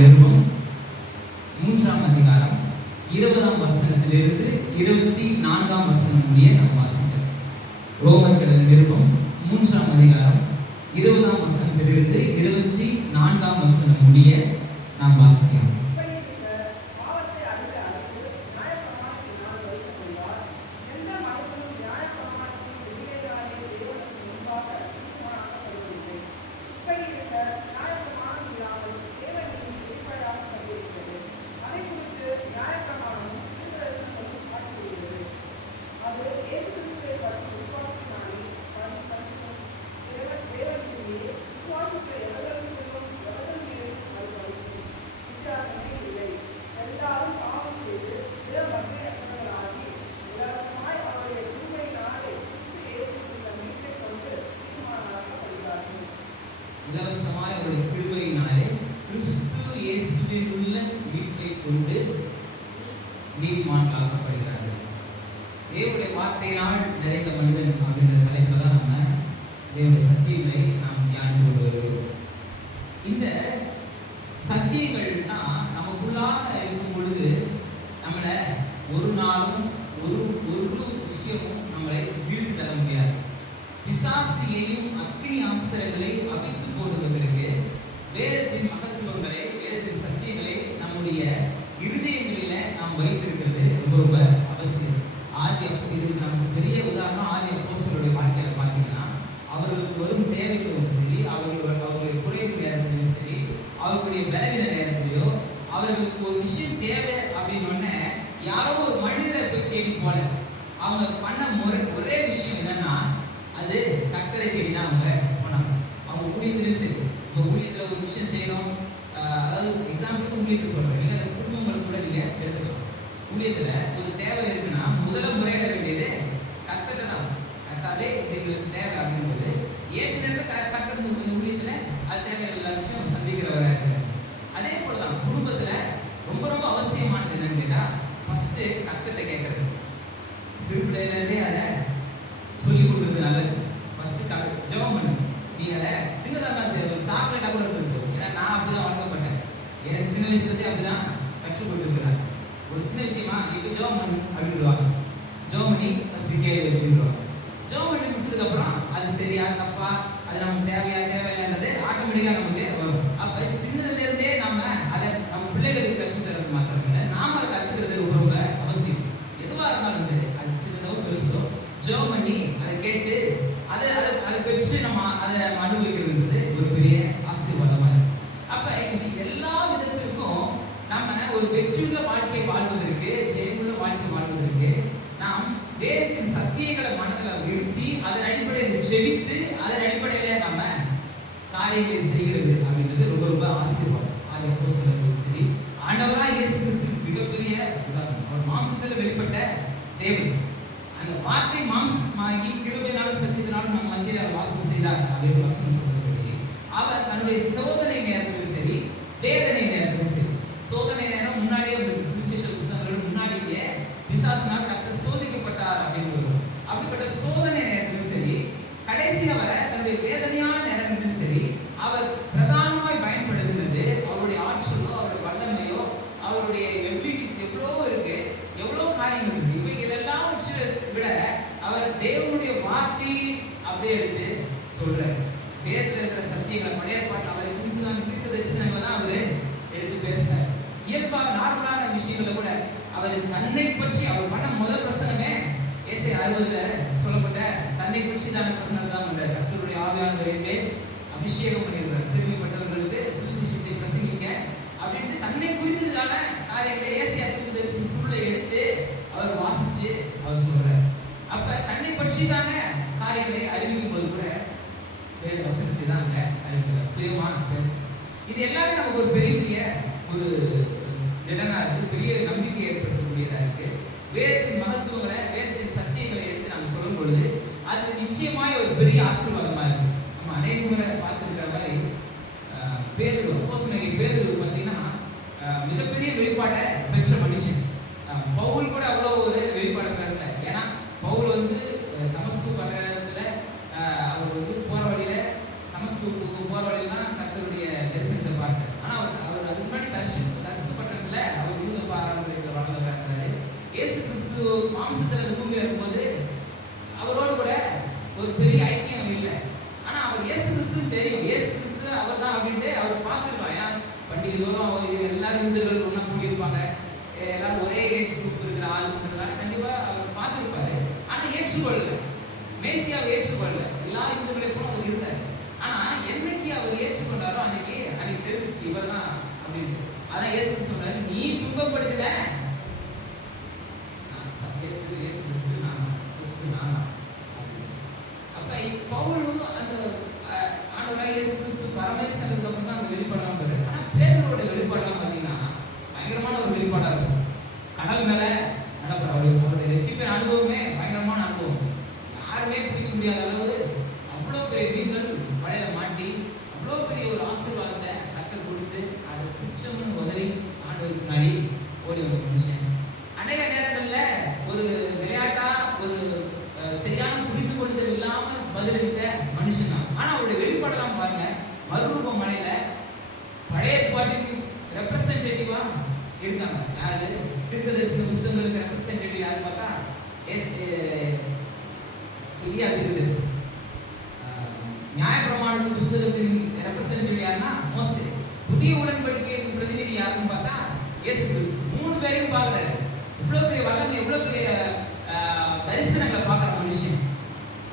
நிருபம் 3ஆம் அதிகாரம் 20ஆம் வசனத்திலிருந்து 24ஆம் வசனம் முடிய நாம் வாசிக்கிறோம். ரோமர்கள் நிருபம் 3ஆம் அதிகாரம் 20ஆம் வசனத்திலிருந்து 24ஆம் வசனம் முடிய நாம் வாசிக்கிறோம். இலவசமாய் அவருடைய கிருபையினாலே கிறிஸ்து இயேசுவில் உள்ள மீட்பை கொண்டு நீதிமான்களாக்கப்படுகிறார்கள். தேவனுடைய வார்த்தையினால் நிறைந்த மனிதன் அப்படின்ற தலைப்பில் தான் நம்ம தேவனுடைய சத்தியங்களை நாம் தியானித்து வருகிறோம். இந்த சத்தியங்கள்னா நமக்குள்ளாக இருக்கும் பொழுது நம்மளை ஒரு நாளும் ஒரு விஷயமும் நம்மளை வீழ்த்தி தர முடியாது. பிசாசியையும் அக்னி ஆஸ்திரங்களை அவித்து போடுவதற்கு வேதத்தின் மகத்துவங்களை, வேதத்தின் சத்தியங்களை நம்முடைய இருதயங்களில நாம் வைத்திருக்கிறது ரொம்ப ரொம்ப அவசியம். இதுக்கு நமக்கு பெரிய உதாரணம் ஆதி அப்போஸ்தலருடைய வாழ்க்கையில பார்த்தீங்கன்னா, அவர்களுக்கு வரும் தேவைகளும் சரி, அவர்களுடைய குறைவு நேரத்திலும் சரி, அவர்களுடைய பலவீன நேரத்திலையோ அவர்களுக்கு ஒரு விஷயம் தேவை அப்படின்னு யாரோ ஒரு மனிதரை போய் தேடி போல. அவங்க பண்ண ஒரே விஷயம் என்னன்னா, அது கர்த்தரை தேடி தான் அவங்க போனாங்க. அவங்க ஊழியத்திலையும் சரி, இப்போ ஊழியத்தில் ஒரு விஷயம் செய்யணும், அதாவது எக்ஸாம்பிளுக்கு ஊழியத்தை சொல்கிறேன், நீங்கள் அந்த குடும்பங்களுக்கு கூட நீங்கள் எடுத்துக்கலாம். ஊழியத்தில் ஒரு தேவை இருக்குன்னா முதல்ல முறையிட வேண்டியது கர்த்தரை தான். கர்த்தாவே இது எங்களுக்கு தேவை அப்படின்றது ஏற்ற நேரத்தில் கர்த்தர் இந்த ஊழியத்தில் அது தேவையில்லை விஷயம் சந்திக்கிறவராக இருக்கிறார். அதே போல தான் குடும்பத்தில் ரொம்ப ரொம்ப அவசியமானது என்னன்னு கேட்டால், ஃபஸ்ட்டு கர்த்தரை கேட்கறது. சிறுபிள்ளையிலேருந்தே அதை சொல்லி கொடுக்குறது நல்லது. ஃபஸ்ட்டு ஜெபம் பண்ணு. நீ அதை சின்னதாக தான் ஒரு சாக்லேட்டாக கூட இருக்கும். ஏன்னா நான் அப்படிதான் வளர்க்கப்பட்டேன். எனக்கு சின்ன வயசுலேருந்தே அப்படிதான் கற்றுக் கொடுத்துருக்குறாங்க. ஒரு சின்ன விஷயமா இப்போ ஜெபம் பண்ணு அப்படின்டுவாங்க. ஜெபம் பண்ணி ஃபஸ்ட்டு கேள்வி அப்படின்டுவாங்க. ஜெபம் பண்ணி முடிச்சதுக்கப்புறம் அது சரியா தப்பா, அது நமக்கு தேவையில்லைன்றது ஆட்டோமேட்டிக்காக நமக்கு வரும். அப்போ சின்னதுலேருந்தே நம்ம அதை நம்ம பிள்ளைகளுக்கு கற்றுத் தரது மாத்திரம் இல்லை, நாம் அதை கற்றுக்கிறது ரொம்ப ரொம்ப அவசியம். எதுவாக இருந்தாலும் சரி, அது சின்னதோ பெருசோ ஜெபம் பண்ணி அதை கேட்டு அதை பெற்று நம்ம அதை அனுபவிக்கிறது ஒரு பெரிய ஆசீர்வாதமாக இருக்கும். அப்போ இந்த எல்லா விதத்திற்கும் நம்ம ஒரு வெற்றியுள்ள வாழ்க்கை வாழ்வதற்கு, ஜெயமுள்ள வாழ்க்கை வாழ்வதற்கு நாம் வேதத்தின் சத்தியங்களை மனதில் நிறுத்தி அதன் அடிப்படையில் செவித்து அதன் அடிப்படையில் நம்ம காரியங்களை செய்கிறது அப்படின்றது ரொம்ப ரொம்ப ஆசீர்வாதம். அதை அப்போஸ்தலர்களும் சரி, ஆண்டவராக இயேசு கிறிஸ்து மிகப்பெரிய உதாரணம். அவர் மாம்சத்தில் வெளிப்பட்ட தேவன். அந்த வார்த்தை மாம்சமாகி கிருபையினாலும் சத்தியத்தினாலும் நம்ம மத்தியில் அவர் வாசம் செய்தார் அப்படின்னு வசனம் சொல்லப்படுகிறது. அவர் தன்னுடைய சோதனை நேரத்திலும் சரி, வேதனை நேரத்திலும் சரி, சோதனை நேரம் முன்னாடியே சுவிசேஷ புத்தகங்களோட முன்னாடியே பிசாசினால் கர்த்தர் சோதிக்கப்பட்டார் அப்படின்னு வரும். அப்படிப்பட்ட சோதனை நேரத்திலும் சரி, கடைசியில் வர தன்னுடைய வேதனையான நேரத்திலும் சரி, அவர் பிரதானமாய் பயன்படுத்தினது அவருடைய ஆற்றலோ, அவருடைய வல்லமையோ, அவருடைய எபிலிட்டிஸ் எவ்வளோ இருக்கு, எவ்வளோ காரியங்கள் இருக்கு. இவைகளெல்லாம் விட அவர் தேவனுடைய வார்த்தை அப்படியே எடுத்து சொல்றாரு. வேதத்தில் இருக்கிற சத்தியங்களை பழைய பாட்டில் அவரை குறித்து தான் தீர்க்க தரிசனங்களை தான் அவர் எடுத்து பேசுறாரு. இயல்பா நார்மலான விஷயங்களை கூட அவர் தன்னை பற்றி அவர் பண்ண முதல் பிரசங்கமே ஏசாயா 60 சொல்லப்பட்ட தன்னை பற்றி தான பிரசங்கம் தான் பண்றாரு. கர்த்தருடைய ஆவியானவருக்கு அபிஷேகம் பண்ணியிருக்கிறார், சிறுமைப்பட்டவர்களுக்கு சுவிசேஷத்தை பிரசங்கிக்க அப்படின்ட்டு தன்னை குறித்ததான காரியங்களை ஏசாயா தீர்க்க தரிசன சூழலை எடுத்து அவர் வாசிச்சு அவர் சொல்றாரு. அப்ப தன்னை பற்றி தான காரியங்களை அறிவிக்கும் போது கூட வேத வசனத்தை தான் அங்க அறிவிக்கிறார், சுயமா பேச. இது எல்லாமே நமக்கு ஒரு பெரிய ஒரு திடனா இருக்கு, பெரிய நம்பிக்கை ஏற்படுத்தக்கூடியதா இருக்கு. வேதத்தின் மகத்துவங்களை, வேதத்தின் சத்தியங்களை எடுத்து நம்ம சொல்லும் பொழுது அது நிச்சயமாய் ஒரு பெரிய ஆசீர்வாதமா இருக்கு. நம்ம அநேக முறை பார்த்துருக்கிற மாதிரி பேதுரு, அப்போஸ்தலனாகிய பேதுரு பார்த்தீங்கன்னா மிகப்பெரிய வெளிப்பாட்டை பெற்ற மனுஷன். பவுல் கூட அவ்வளோ ஒரு வெளிப்பாடை பெறல. ஏன்னா பவுல் தமஸ்கு பட்டணத்துல அவர் போற வழியில, தமஸ்குக்கு போற வழியில தான் கர்த்தருடைய தரிசனத்தை பார்த்தார். ஆனால் அவர் அதுக்கு முன்னாடி மாம்சத்துல இந்த பூமியில இருக்கும்போது அவரோடு கூட ஒரு பெரிய ஐக்கியம் இல்லை. ஆனா அவர் இயேசு கிறிஸ்து தெரியும், இயேசு கிறிஸ்து அவர் தான் அப்படின்ட்டு அவர் பார்த்துருக்கலாம். ஏன்னா பண்டிகை தோறும் எல்லாரும் இந்துக்கள் ஒன்றா கூடியிருப்பாங்க, எல்லாரும் ஒரே ஏஜ் குரூப் இருக்கிற ஆளுன்றதுனால கண்டிப்பா அவர் பார்த்துருப்பாரு. ஆனா ஏற்றுக்கொள்ளல, மேசியாவை ஏற்றுக்கொள்ளல. எல்லா இந்துக்களை போல அவர் இருந்தார். ஆனா என்னைக்கு அவர் ஏற்றுக்கொண்டாரோ அன்னைக்கு தெரிஞ்சிச்சு இவர் தான் அப்படின்னு. அதான் இயேசு சொல்றாரு, நீ துன்பப்படுத்தின இயேசு கிறிஸ்து நான். அப்ப பவுலும் அந்த ஆண்டவராய் இயேசு கிறிஸ்து பரமேறி சென்றதுக்கு அப்புறம் தான் அந்த வெளிப்பாடெல்லாம் வருது. ஆனா பேதுருவோட வெளிப்பாடெல்லாம் பார்த்தீங்கன்னா பயங்கரமான ஒரு வெளிப்பாடா இருக்கும். கடல் மேல நடக்கிற அவருடைய ரட்சிப்பின் அனுபவமே பயங்கரமான அனுபவம். யாருமே பிடிக்க முடியாத அளவு அவ்வளோ பெரிய மீன்கள் வலையில மாட்டி அவ்வளோ பெரிய ஒரு ஆசீர்வாதத்தை கர்த்தர் கொடுத்து அதை புச்சம்னு உதறி ஆண்டவருக்கு முன்னாடி ஓடி வந்த மனுஷன். அநேக நேரங்கள்ல ஒரு விளையாட்டா ஒரு சரியான புரிந்து கொள்ளுதல் இல்லாம பதிலளித்த மனுஷன் தான். ஆனா அவருடைய வெளிப்பாடெல்லாம் பாருங்க, மறுரூப மலையில பழைய ஏற்பாட்டின் ரெப்ரசன்டேட்டிவா இருக்காங்க. யாரு? தீர்க்கதரிசன புஸ்தகங்களுக்கு ரெப்ரசன்டேட்டிவ் யாரு பார்த்தா எலியா தீர்க்கதரிசி. நியாயப்பிரமாணத்தின் புஸ்தகத்தின் ரெப்ரசன்டேட்டிவ் யாருன்னா மோசே. புதிய உடன்படிக்கையின் பிரதிநிதி யாருன்னு பார்த்தா இயேசு கிறிஸ்து. 3 பேரையும் பார்க்கிறாரு. இவ்வளவு பெரிய வல்லமை, இவ்வளவு பெரிய தரிசனங்களை பார்க்குற மனுஷன்.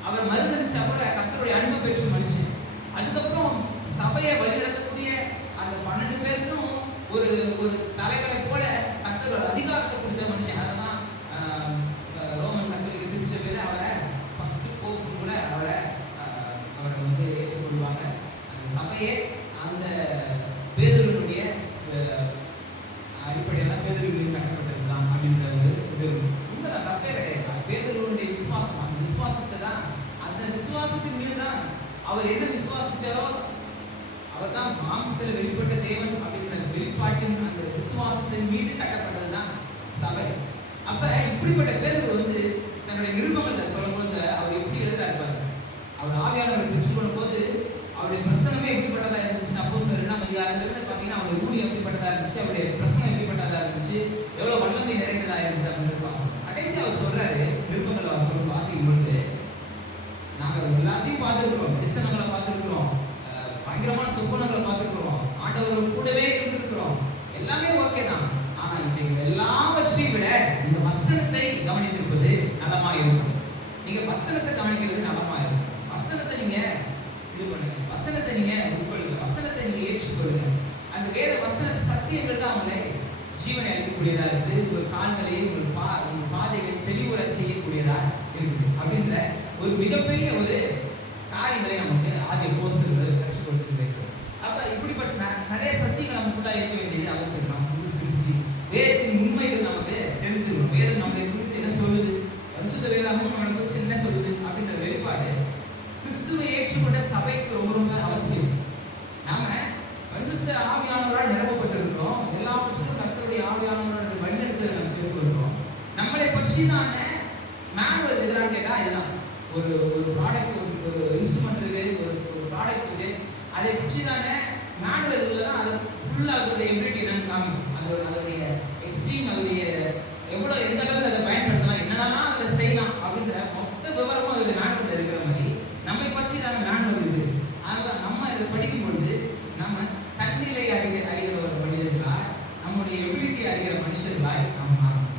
அவர் மறுதளிச்சா கூட கர்த்தருடைய அன்பு பெற்ற மனுஷன். அதுக்கப்புறம் சபையை வழிநடத்தக்கூடிய அந்த 12 பேருக்கும் ஒரு ஒரு தலைவரை போல கர்த்தர் ஒரு அதிகாரத்தை கொடுத்த மனுஷன். அதெல்லாம் ரோமன் கத்தோலிக்க திருச்சபையில அவரை ஃபர்ஸ்ட் போப்பு கூட அவரை ஏற்றுக்கொள்வாங்க. அந்த சபையே அந்த பேதுருவினுடைய அடிப்படையில் பேதுருவின் கட்டப்பட்டிருக்கலாம் அப்படின்ற ஒரு இது உண்மைதான், தப்பே கிடையாது. பேதுருவினுடைய விசுவாசம், அந்த விசுவாசத்தை தான், அந்த விசுவாசத்தின் மீது தான் அவர் என்ன விசுவாசிச்சாரோ அவர் தான் மாம்சத்தில் வெளிப்பட்ட தேவன் அப்படின்ற வெளிப்பாட்டின் அந்த விசுவாசத்தின் மீது கட்டப்பட்டதுதான் சபை. அப்ப இப்படிப்பட்ட பேதுரு தன்னுடைய நிருபங்கள்ல சொல்லும் பொழுது அவர் எப்படி எழுதுறாரு பாருங்க. அவர் ஆவியானவரை பெற்றுக்கொள்ளும் போது அவருடைய பிரசங்கமே எப்படிப்பட்டதா இருந்துச்சு. அப்போஸ்தலர் 2ஆம் அதிகாரத்துல பார்த்தீங்கன்னா அவருடைய ஊழியம் எப்படிப்பட்டதா இருந்துச்சு, அவருடைய பிரசங்கம் எப்படிப்பட்டதா இருந்துச்சு, எவ்வளவு வல்லமை நிறைந்ததா இருந்தது அப்படின்னு இருப்பாங்க. கடைசி அவர் சொல்றாரு, நிருபங்கள் வாசிக்கும் பொழுது நாங்கள் எல்லாத்தையும் பார்த்துருக்கிறோம், தரிசனங்களை பார்த்துருக்கிறோம், பயங்கரமான சொப்பனங்களை பார்த்துருக்கிறோம், ஆண்டவர் கூடவே இருந்திருக்கிறோம், எல்லாமே ஓகே தான். ஆனா இன்றைக்கு எல்லாவற்றையும் விட இந்த வசனத்தை கவனித்திருப்பது நலமா இருக்கும். நீங்க வசனத்தை கவனிக்கிறது நலமா இருக்கும். வசனத்தை நீங்க இது பண்ணுங்க, வசனத்தை நீங்க உட்கொள்ளுங்க, வசனத்தை நீங்க ஏற்றுக்கொள்ளுங்க. அந்த வேத வசன சத்தியங்கள் தான் உங்களை ஜீவனை அளிக்கக்கூடியதா இருக்குது. உங்கள் கால்களை உங்கள் பாதைகளை தெளிவுற செய்யக்கூடியதா இருக்குது அப்படின்ற ஒரு மிகப்பெரிய ஒரு காரியங்களை நமக்கு ஆதி அப்போஸ்தலர்கள் கற்றுக் கொடுத்திருக்கிறார்கள். அப்ப இப்படிப்பட்ட நிறைய சத்தியங்கள் நமக்குள்ள இருக்க வேண்டியது அவசியம். நாம் புது சிருஷ்டி, வேதத்தின் உண்மைகள் நமக்கு தெரிஞ்சிருக்கணும். வேதம் நம்மளை குறித்து என்ன சொல்லுது, பரிசுத்த வேதாகமும் நம்மளை குறித்து என்ன சொல்லுது அப்படின்ற வெளிப்பாடு கிறிஸ்துவை ஏற்றுக்கொண்ட சபைக்கு ரொம்ப ரொம்ப அவசியம். நாம பரிசுத்த ஆவியானவரால் நிரப்பப்பட்டிருக்கிறோம். எல்லாவற்றிலும் கர்த்தருடைய ஆவியானவருடைய வழிநடத்துதலை நம்ம தெரிந்துகொள்கிறோம். நம்மளை பற்றிதான மேனுவல் எதிரான்னு கேட்டா இதுதான். ஒரு ப்ராடக்ட், ஒரு இன்ஸ்ட்ருமெண்ட் இருக்கு, ஒரு ப்ராடக்ட் இருக்கு, அதை பற்றிதான மேனுவல்ல தான் அதை ஃபுல்லா அதோடைய எபிலிட்டி என்னன்னு காமிக்கும். அதோடைய எக்ஸ்ட்ரீம், அதோடைய எவ்வளவு எந்த அளவுக்கு அதை பயன்படுத்தலாம், என்னென்னலாம் அதை செய்யலாம் அப்படின்ற மொத்த விவரமும் அதோடைய மேனுவல் இருக்கிற மாதிரி நம்மை பற்றிதான மேனுவல் இது. அதனால நம்ம இதை படிக்கும் பொழுது நம்ம தன்னிலை அறிகிற ஒரு மனிதர்களாய், நம்முடைய எபிலிட்டி அறிகிற மனுஷர்களாய் நாம் மாறணும்.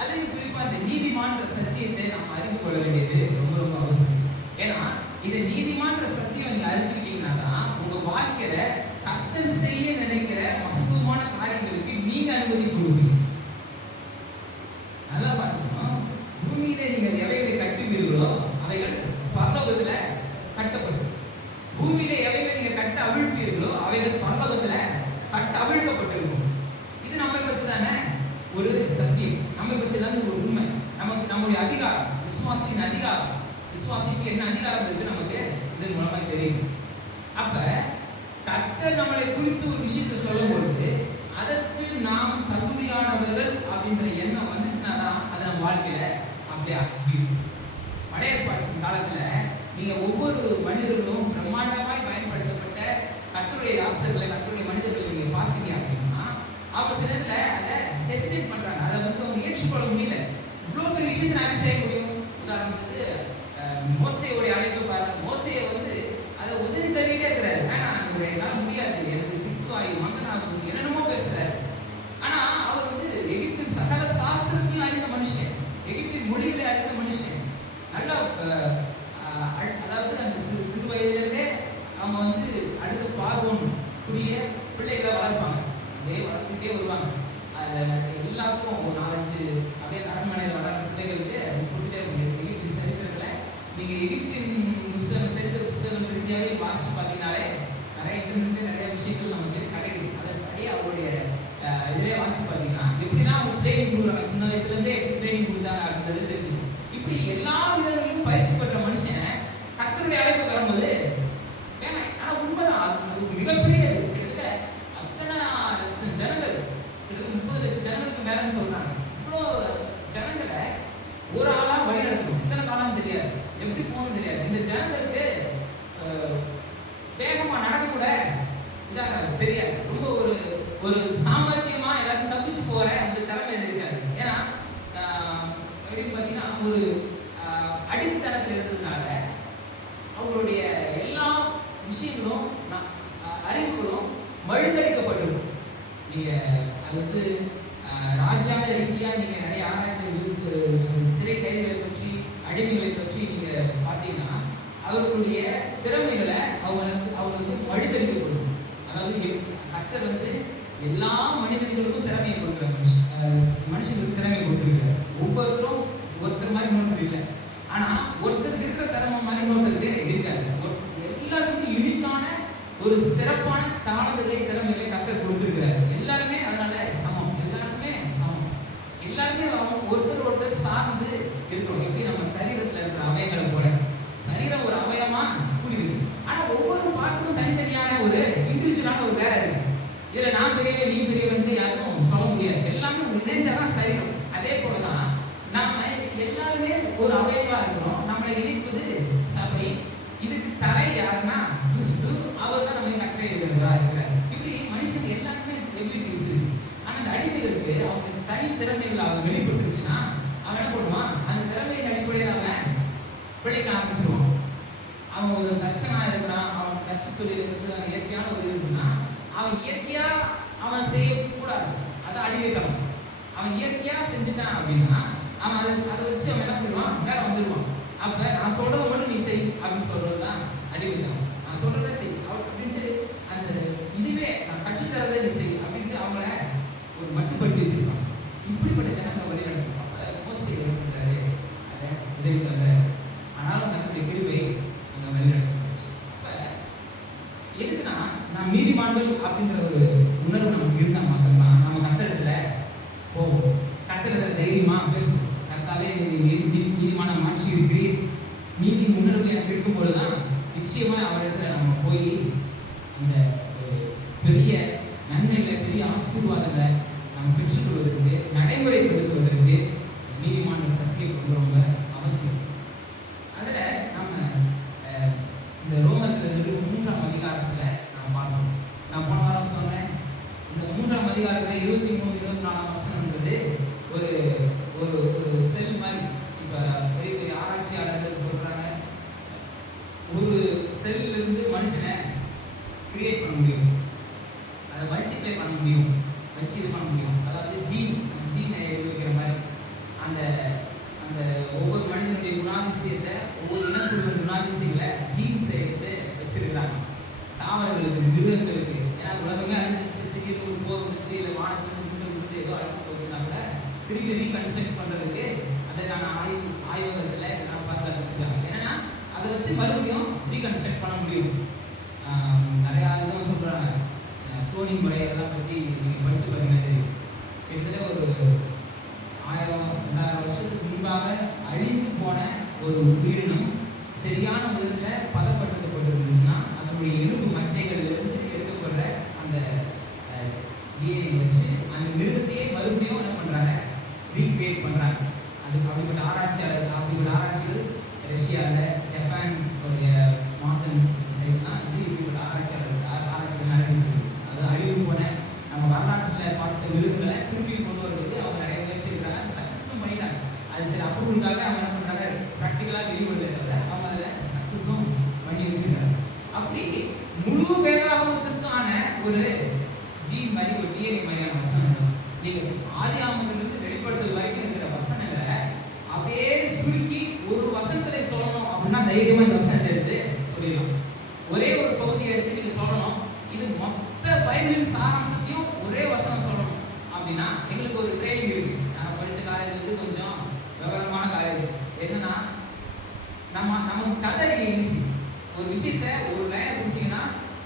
அதுக்கு குறிப்பா இந்த நீதிமான்ற சத்தியத்தை நாம் அறிந்து கொள்ள வேண்டியது ரொம்ப ரொம்ப அவசியம். ஏன்னா இந்த நீதிமான்ற சத்தியம் நீங்க அறிஞ்சுக்கிட்டீங்கன்னா தான் உங்க வாழ்க்கையில கர்த்தர் செய்ய நினைக்கிற மகத்துவமான காரியங்களுக்கு நீங்க அனுமதி கொடுப்பீங்க. நல்லா பார்க்கணும். பூமியில நீங்கள் எவைகளை கட்டுவீர்களோ அவைகள் பரலோகத்துல கட்டப்படும். பூமியில எவைகளை நீங்க கட்ட அவிழ்ப்பீர்களோ அவைகள் பரலோகத்துல கட்ட அவிழ்க்கப்பட்டிருக்கும். இது நம்மை பற்றி தானே ஒரு சத்தியம், நம்மை பற்றி தானே ஒரு உண்மை. நமக்கு நம்முடைய அதிகாரம், விசுவாசியின் அதிகாரம், விசுவாசிக்கு என்ன அதிகாரம் இருக்கு நமக்கு இதன் மூலமா தெரியும். அப்ப கர்த்தர் நம்மளை குறித்து ஒரு விஷயத்தை சொல்லும் பொழுது அதற்கு நாம் தகுதியானவர்கள் அப்படின்ற எண்ணம் வந்துச்சுன்னா தான் அது நம்ம வாழ்க்கையில அப்படியே இருக்கும். பழைய ஏற்பாட்டின் காலத்துல நீங்க ஒவ்வொரு மனிதர்களும் பிரம்மாண்டமாய் பயன்படுத்தப்பட்ட கர்த்தருடைய ராசர்களை, கர்த்தருடைய மனிதர்களை நீங்க பார்த்தீங்க அப்படின்னா அவங்க சில நேரத்துல அதை ஹெசிடேட் பண்றாங்க, அதை அவங்க ஏற்றுக்கொள்ள முடியல. இவ்வளவு பெரிய விஷயத்தை நான் எப்படி செய்ய முடியும்? உதாரணத்துக்கு மோசேயுடைய அழைப்பு பாருங்க. மோசேயை வந்து அதை உதவி தள்ளிட்டே இருக்கிறாரு. வேணாம் என்னால முடியாது, எனக்கு திக்குவாய் மந்தனாகும் என்னென்னமோ பேசுறாரு. ஆனா அவர் வந்து எகிப்தின் சகல சாஸ்திரத்தையும் அறிந்த மனுஷன், எகிப்தின் மொழிகளை அறிந்த மனுஷன். நல்லா அதாவது அந்த சிறு வயதிலிருந்தே அவங்க வந்து அடுத்த பார்வோன் புரிய பிள்ளைகளை வளர்ப்பாங்க. அப்படியே வளர்த்துட்டே வருவாங்க. எல்லாத்துக்கும் ஒரு 4-5 அப்படியே அரண்மனையில் வளர்ற பிள்ளைகளுக்கு கொடுத்துட்டே இருப்பாங்க. எகிப்தின் சரித்திரங்களை நீங்க எகிப்தின் சரித்திர புஸ்தகம் ரீதியாகவே வாசிச்சு பார்த்தீங்கன்னாலே நிறைய இன்டர்நெட்ல நிறைய விஷயங்கள் நமக்கு கிடைக்குது. அதன்படி அவருடைய இதிலே வாசிச்சு பார்த்தீங்கன்னா எப்படிலாம் அவங்க ட்ரைனிங் கொடுக்குறாங்க, சின்ன வயசுல இருந்தே எப்படி ட்ரைனிங் கொடுத்தாங்க அப்படின்றது தெரிஞ்சுக்கணும். இப்படி எல்லா விதங்களிலும் பயிற்சி பெற்ற மனுஷன் கர்த்தருடைய அழைப்பு வரும்போது வேணாம். ஆனா உண்மைதான், அது மிகப்பெரியது. கிட்டத்தட்ட அத்தனை லட்சம் ஜனங்கள், கிட்டத்தட்ட 30 லட்சம் ஜனங்களுக்கு மேலன்னு சொல்றாங்க. இவ்வளோ ஜனங்களை ஒரு ஆளா வழி நடத்தணும். எத்தனை காலம் தெரியாது, எப்படி போகணும்னு தெரியாது. இந்த ஜனங்களுக்கு வேகமா நடக்க கூட இதாக தெரியாது. ரொம்ப ஒரு சாமர்த்தியமா எல்லாத்தையும் தப்பிச்சு போற அந்த திறமை இருக்காது. ஏன்னா எப்படின்னு பார்த்தீங்கன்னா ஒரு அடிமைத்தனத்தில் இருந்ததுனால அவங்களுடைய எல்லா விஷயங்களும் அறிவுகளும் மழுங்கடிக்கப்பட்டிருக்கும். நீங்க அது வந்து ராஜாங்க ரீதியா நீங்க நிறைய சிறை கைதிகளை பற்றி அடிமைகளை பற்றி நீங்க பார்த்தீங்கன்னா அவர்களுடைய திறமைகளை அவங்களுக்கு மழுங்கடிக்கப்படும். அதாவது கர்த்தர் வந்து எல்லா மனிதர்களுக்கும் திறமையை கொடுக்குற மனுஷங்களுக்கு திறமையை கொடுத்துருக்காரு. ஒவ்வொருத்தரும் ஒருத்தர் மாதிரி இன்னொருத்தர் இல்லை. ஆனா ஒருத்தருக்கு இருக்கிற திறமை மாதிரி இன்னொருத்தருக்கு இருக்காது. எல்லாருக்கும் யூனிக்கான ஒரு சிறப்பான தாளங்களை திறமைகளை கர்த்தர் கொடுத்துருக்கிறார். எல்லாருமே அதனால சமம், எல்லாருமே சமம், எல்லாருமே ஒருத்தர் சார்ந்து இருக்கணும். எப்படி நம்ம சரீரத்தில் இருக்கிற அவயங்களை போல சரீரம் ஒரு அவயமா கூடியிருக்கு. ஆனா ஒவ்வொரு பார்ட்டுக்கும் தனித்தனியான ஒரு இண்டிவிஜுவலான ஒரு வேலை இருக்கு. இதுல நான் பெரியவன் நீ பெரியவன் யாரும் சொல்ல முடியாது. எல்லாமே இணைஞ்சாதான் சரீரம். அதே போலதான் நாம எல்லாருமே ஒரு அவயவா இருக்கிறோம். நம்மளை இணைப்பது சபை. இதுக்கு தலை யாருன்னா கிறிஸ்து. அவர் தான் நம்ம கட்டளையிடுகிறவரா இருக்கிறார். இப்படி மனுஷனுக்கு எல்லாருமே எபிலிட்டிஸ் இருக்கு. ஆனா அந்த அடிமைகளுக்கு அவங்க தனி திறமைகள் அவங்க வெளிப்பட்டுருச்சுன்னா அவன் என்ன பண்ணுவான்? அந்த திறமையின் அடிப்படையில் அவன் பிழைக்க ஆரம்பிச்சிருவான். அவன் ஒரு தட்சனா இருக்கிறான், அவன் தச்சு தொழில் இயற்கையான ஒரு இருக்குன்னா அவன் இயற்கையா அவன் செய்யக்கூடாது. அது அடிமைத்தனம். அவன் இயற்கையா செஞ்சுட்டான் அப்படின்னா அவன் அதை வச்சு அவன் என்ன பண்ணுவான்? மேல வந்துடுவான். அப்ப நான் சொல்றதை மட்டும் நீ செய் அப்படின்னு சொல்றதுதான் அடிமைத்தனம். நான் சொல்றதை செய் அப்படின்ட்டு அந்த இதுவே நான் கற்றுத்தரதை நீ செய் அப்படின்ட்டு அவங்கள ஒரு மட்டுப்படுத்தி வச்சிருப்பான். இப்படிப்பட்ட ஜனங்களை வழி நடக்கும். அப்ப மோசே என்ன பண்றாரு? அதை உதவிக்காக ஆனாலும் தன்னுடைய கிருபை அங்க வழி நடந்துச்சு. அப்ப எதுக்குன்னா நான் நீதிமான்கள் அப்படின்ற ஒரு உணர்வு நமக்கு இருந்தா மாத்திரம்தான் நம்ம கட்டடத்துல போவோம். கட்டடத்துல தைரியமா பேசுவோம். கர்த்தாவே நீதிமான மாற்றி இருக்கிறீர், நீதி உணர்வு எனக்கு இருக்கும் பொழுதுதான் நிச்சயமா அவரிடத்துல நம்ம போய் அந்த பெரிய நன்மைகளை பெரிய ஆசீர்வாதங்களை நம்ம பெற்றுக்கொள்வதற்கு நடைமுறைப்படுத்துவதற்கு நீதிமான சக்தியை கொண்டு ரொம்ப அவசியம். அதுல நம்ம இந்த ரோமர்கள் 3ஆம் அதிகாரத்துல நாம் பார்த்தோம். நான் போன வாரம் சொன்னேன், இந்த 3ஆம் அதிகாரத்துல 23-24 வசனம்ன்றது ஒரு ஒரு ஒரு செல் மாதிரி. இப்ப பெரிய பெரிய ஆராய்ச்சியாளர்கள் சொல்றாங்க, ஒரு செல்ல இருந்து மனுஷனை கிரியேட் பண்ண முடியும், அதை மல்டிப்ளை பண்ண முடியும், வச்சு இது பண்ண முடியும். அதாவது ஜீனை எடுத்து வைக்கிற மாதிரி அந்த அந்த ஒவ்வொரு மனிதனுடைய குணாதிசயத்தை, ஒவ்வொரு இனக்குழுவின் குணாதிசயங்களை ஜீன்ஸை எடுத்து வச்சிருக்கிறாங்க. தாவரங்களுக்கு, மிருகங்களுக்கு. ஏன்னா உலகமே அழிஞ்சிருச்சு, திடீர்னு ஒரு போர் வந்துச்சு, இல்லை வானத்துல விட்டு ஏதோ அழிஞ்சு போச்சுன்னா கூட திருப்பி ரீகன்ஸ்ட்ரக்ட் பண்றதுக்கு அதற்கான ஆய்வகத்துல நான் பார்க்கல வச்சுருக்காங்க. ஏன்னா அதை வச்சு மறுபடியும் ரீகன்ஸ்ட்ரக்ட் பண்ண முடியும். நிறைய இதுவும் சொல்றாங்க, குளோனிங் முறை அதெல்லாம் பற்றி நீங்க படிச்சு பார்த்தீங்கன்னா தெரியும். கிட்டத்தட்ட ஒரு 1000-2000 வருஷத்துக்கு முன்பாக அழிந்து போன ஒரு உயிரினம் சரியான விதத்தில் பதப்படுத்தப்பட்டிருந்துச்சுன்னா அதனுடைய எலும்பு மச்சைகளிலிருந்து எடுக்கப்படுற அந்த டிஎன்ஏ வச்சு அந்த மிருகத்தையே மறுபடியும் என்ன பண்றாங்க? ரீக்ரியேட் பண்றாங்க. அது அப்படிப்பட்ட ஆராய்ச்சிகள் ரஷ்யாவில், ஜப்பான் மார்டன் சைட்லாம் இப்படிப்பட்ட ஆராய்ச்சிகள் நடக்குது. அது அழிவு போன நம்ம வரலாற்றில் பார்த்த மிருகங்களை திருப்பி கொண்டு வரதுக்கு அவங்க நிறைய முயற்சி இருக்கிறாங்க. சக்ஸஸும் பண்ணிட்டாங்க. அது நீங்க ஆதியாகமத்திலிருந்து வெளிப்படுத்தல் வரைக்கும் இருக்கிற வசனங்களை அப்படியே சுருக்கி ஒரு வசனத்துல சொல்லணும் அப்படின்னா தைரியமா இந்த வசனத்தை எடுத்து சொல்லிடலாம். ஒரே ஒரு பகுதியை எடுத்து நீங்க சொல்லணும், இது மொத்த பைபிளின் சாராம்சத்தையும் ஒரே வசனம் சொல்லணும் அப்படின்னா எங்களுக்கு ஒரு ட்ரைனிங் இருக்கு. நான் படிச்ச காலேஜ் வந்து கொஞ்சம் விவரமான காலேஜ். என்னன்னா நமக்கு கதை ஈஸி. ஒரு விஷயத்த ஒரு லைனை கொடுத்தீங்கன்னா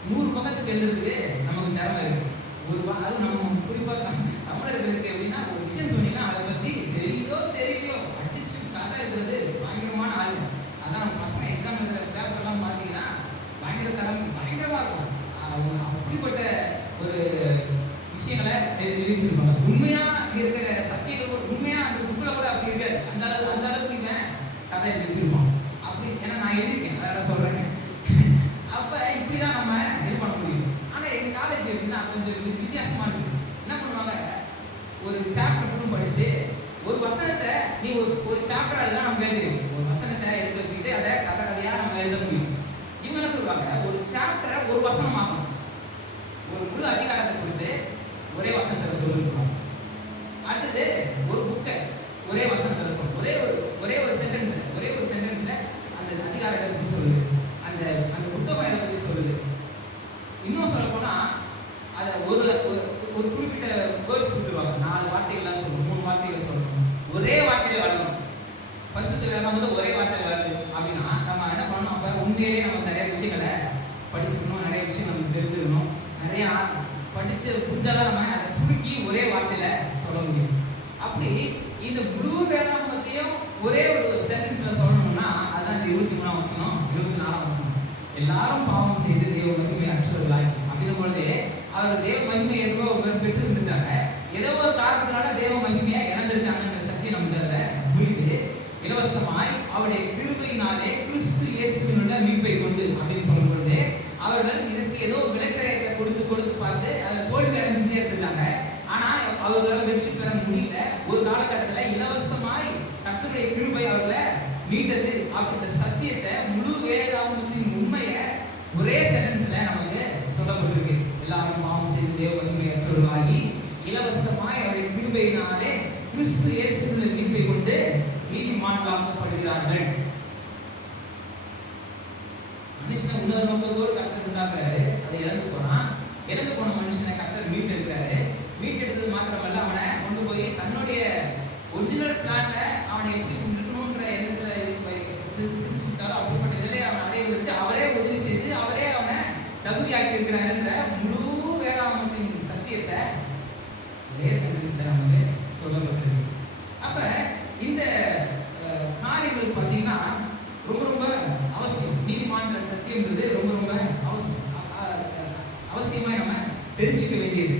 100 பக்கத்துக்கு எழுதுறதுக்கு நமக்கு திறமை இருக்கு. அது நம்ம குறிப்பா தமிழர்களுக்கு எப்படின்னா ஒரு விஷயம் சொன்னீங்கன்னா அதை பத்தி தெரியுதோ தெரியலையோ அடிச்சு கதை எழுதுறது பயங்கரமான ஆளு. அதான் நம்ம பசங்க எக்ஸாம் எழுதுற பேப்பர்லாம் பார்த்தீங்கன்னா பயங்கரமா இருக்கும். அவங்க அப்படிப்பட்ட ஒரு விஷயங்களை எழுதிச்சிருப்பாங்க. உண்மையா இருக்கிற சத்தியங்கள் கூட உண்மையா அந்த புக்ல கூட அப்படி இருக்காது. அந்த அளவுக்கு இவன் கதை எழுதிச்சிருப்பான். அப்படி ஏன்னா நான் எழுதியிருக்கேன், அதனால சொல்றேன். அப்ப இப்படிதான் நம்ம இது பண்ண முடியும். ஆனா எங்க காலேஜ் எப்படின்னா கொஞ்சம் வித்தியாசமா இருக்கு. என்ன பண்ணுவாங்க, ஒரு சாப்டர் ஃபுல்லும் படிச்சு ஒரு வசனத்தை நீ ஒரு சாப்டர் எழுதுனா நமக்கு தெரியும். ஒரு வசனத்தை எடுத்து வச்சுக்கிட்டு அதை கதையா நம்ம எழுத முடியும். இவங்க என்ன சொல்லுவாங்க, ஒரு சாப்டரை ஒரு வசனம் ஆகணும். ஒரு முழு அதிகாரத்தை கொடுத்து ஒரே வசனத்துல சொல்லிருக்கோம். அடுத்தது ஒரு புக்கை ஒரே வசனத்துல சொல்லணும். ஒரே ஒரு சென்டென்ஸ்ல அந்த அதிகாரத்தை பற்றி சொல்லுது, அந்த புத்தகம் இதை பற்றி சொல்லுது. இன்னும் சொல்ல போனா அதை ஒரு குறிப்பிட்ட வேர்ட்ஸ் கொடுத்துருவாங்க. 4 வார்த்தைகள்லாம் சொல்லணும், 3 வார்த்தைகள் சொல்லணும், ஒரே வார்த்தையில வளரணும். பரிசுத்த வேதம் ஒரே வார்த்தையில வளருது அப்படின்னா நம்ம என்ன பண்ணணும், அப்ப உண்மையிலேயே நம்ம நிறைய விஷயங்களை படிச்சுக்கணும், நிறைய விஷயம் நமக்கு தெரிஞ்சுக்கணும். நிறைய படிச்சு புரிஞ்சாதான் நம்ம அதை சுருக்கி ஒரே வார்த்தையில சொல்ல முடியும். அப்படி இந்த முழு வேதாகமத்தையும் ஒரே ஒரு சென்டென்ஸ்ல சொல்லணும்னா அதுதான் இந்த 23ஆம் வசனம் 24ஆம் வசனம். எல்லாரும் பாவம் செய்து தேவ மகிமை அற்றவர்களாகி அப்படின்னும் பொழுது அவர் தேவ மகிமை ஏதோ பெற்று இருந்திருக்காங்க. ஏதோ ஒரு காரணத்தினால தேவ மகிமையை இழந்திருக்காங்கன்ற சக்தி நமக்கு அதை புரியுது. இலவசமாய் அவருடைய கிருபையினாலே கிறிஸ்து இயேசுவினுள்ள மீட்பை கொண்டு அப்படின்னு சொல்லும் பொழுது அவர்கள் இதற்கு ஏதோ விலைக்கிரயத்தை கொடுத்து பார்த்து அதில் தோல்வி அடைஞ்சுட்டே இருந்தாங்க. ஆனா அவர்களால் வெற்றி பெற முடியல. ஒரு காலகட்டத்தில் இலவசமாய் கர்த்தருடைய கிருபை அவர்களை மீட்டது அப்படின்ற சத்தியத்தை முழு வேதாகமத்தின் உண்மையை ஒரே சென்டென்ஸ்ல நமக்கு சொல்லப்பட்டிருக்கு. எல்லாரும் பாவம் செய்து தேவ மகிமை அற்றவர்களாகி இலவசமாய் அவருடைய கிருபையினாலே கிறிஸ்து இயேசுவினுள்ள மீட்பை கொண்டு நீதிமான்களாக்கப்படுகிறார்கள். மனுஷனை உன்னத நோக்கத்தோடு கர்த்தர் உண்டாக்குறாரு. அதை இழந்து போன மனுஷனை கர்த்தர் மீட்டெடுக்கிறாரு. மீட்டெடுத்தது மாத்திரமல்ல, அவனை கொண்டு போய் தன்னுடைய ஒரிஜினல் பிளான்ல அவனை எப்படி இருக்கணும்ன்ற எண்ணத்துல சிருஷ்டித்தாரோ அப்படிப்பட்ட நிலையை அவன் அடைவதற்கு அவரே உதவி செய்து அவரே அவனை தகுதியாக்கி இருக்கிறாருன்ற முழு வேதாகமத்தின் சத்தியத்தை ஒரே சென்டென்ஸ்ல நமக்கு சொல்லப்பட்டிருக்கு. அப்ப இந்த காரியங்கள் பார்த்தீங்கன்னா ரொம்ப அவசியம். நீதிமான்ற சத்தியம்ன்றது ரொம்ப அவசியமாய் நம்ம தெரிஞ்சுக்க வேண்டியது.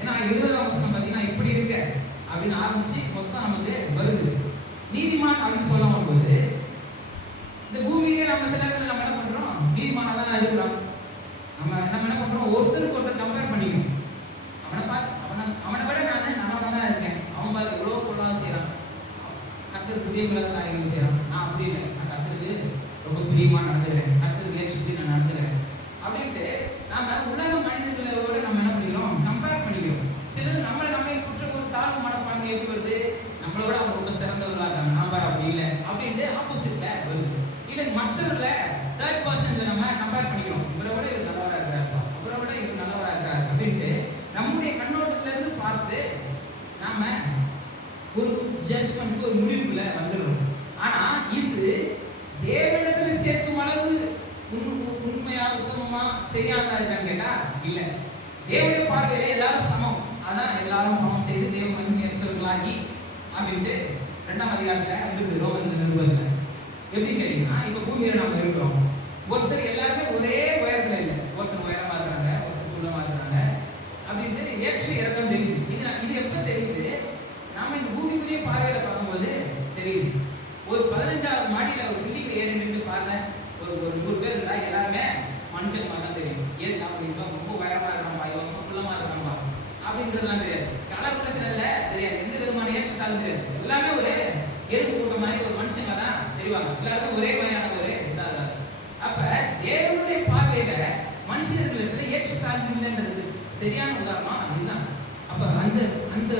ஏன்னா 20ஆம் வசனம் பார்த்தீங்கன்னா இப்படி இருக்க அப்படின்னு ஆரம்பிச்சு மொத்தம் நமக்கு வருது. நீதிமான் அப்படின்னு சொல்ல வரும்போது இந்த பூமியிலே நம்ம சில நேரத்தில் நம்ம என்ன பண்றோம், நீதிமானா தான் இருக்கிறோம். நம்ம என்ன பண்றோம், ஒருத்தருக்கு ஒருத்தர் கம்பேர் பண்ணிக்கணும். அவனை விட நான் நல்லவனா தான் இருக்கேன், அவன் பாரு எவ்வளோ பொருளாக செய்யறான், கர்த்தருக்கு பிரியமில்லாத காரியங்கள் செய்யறான், நான் அப்படி இல்லை, நான் கர்த்தருக்கு ரொம்ப பிரியமா நடந்துக்கிறேன், கர்த்தருக்கு ஏற்றி நான் நடந்துக்கிறேன் அப்படின்ட்டு நாம உலக மனிதர்களோட நம்ம என்ன பண்ணிக்கிறோம், கம்பேர் பண்ணிக்கிறோம். சிலர் நம்மளை ஒரு தாழ்வு மனப்பான்மை எப்படி வருது, நம்மளை விட அவங்க ரொம்ப சிறந்தவர்களா இருக்காங்க, நம்ம அப்படி இல்லை அப்படின்ட்டு ஆப்போசிட்ல வருது. இல்லை மற்றவர்களை தேர்ட் பர்சன்ல நம்ம கம்பேர் பண்ணிக்கிறோம். இவரை விட இவர் நல்லவரா இருக்காருப்பா, அவரை விட இவர் நல்லவரா இருக்காரு அப்படின்ட்டு நம்முடைய கண்ணோட்டத்துல இருந்து பார்த்து நாம ஒரு ஜட்ஜ்மெண்ட் ஒரு முடிவுக்குள்ள வந்துடுறோம். ஆனா இது தேவனிடத்துல சேர்க்கும் அளவு உண்மையா உத்தமமா சரியானதா இருக்கான்னு கேட்டா இல்ல. தேவனுடைய பார்வையில எல்லாரும் சமம். அதான் எல்லாரும் பாவம் செய்து தேவ மகிமை அற்றவர்களாகி அப்படின்ட்டு 2ஆம் அதிகாரத்துல வந்து ரோமன் நிருபத்துல எப்படி கேட்டீங்கன்னா, இப்ப பூமியில நம்ம இருக்கிறோம். ஒருத்தர் எல்லாருமே ஒரே உயரத்துல இல்லை, ஒருத்தர் உயரமா இருக்கிறாங்க, ஒருத்தர் குள்ளமா இருக்கிறாங்க அப்படின்ட்டு ஏற்ற இறக்கம் தெரியுது. இது எப்ப தெரியுது, நாம இந்த பூமிக்குரிய பார்வையில பார்க்கும்போது தெரியுது. ஒரு 15ஆவது மாடியில ஒரு பில்டிங் ஏறி நின்று பார்த்தேன், ஒரு 100 பேர் இருந்தா எல்லாருமே மனுஷன் மாதிரி தான் தெரியும். ஏது அப்படின்னா ரொம்ப உயரமா இருக்கிறான்பா, ரொம்ப குள்ளமா இருக்கிறான்பா அப்படின்றதுலாம் தெரியாது. கலர்ல சிலதுல தெரியாது, எந்த விதமான ஏற்றத்தாலும் தெரியாது. எல்லாமே ஒரு எறும்பு கூட்டம் மாதிரி ஒரு மனுஷங்க தான் தெரிவாங்க. எல்லாருமே ஒரே மாதிரியான ஒரு இதாக. அப்ப தேவனுடைய பார்வையில மனுஷர்கள் இடத்துல ஏற்றத்தாழ்வு இல்லைன்றது சரியான உதாரணம் இதுதான். அப்ப அந்த அந்த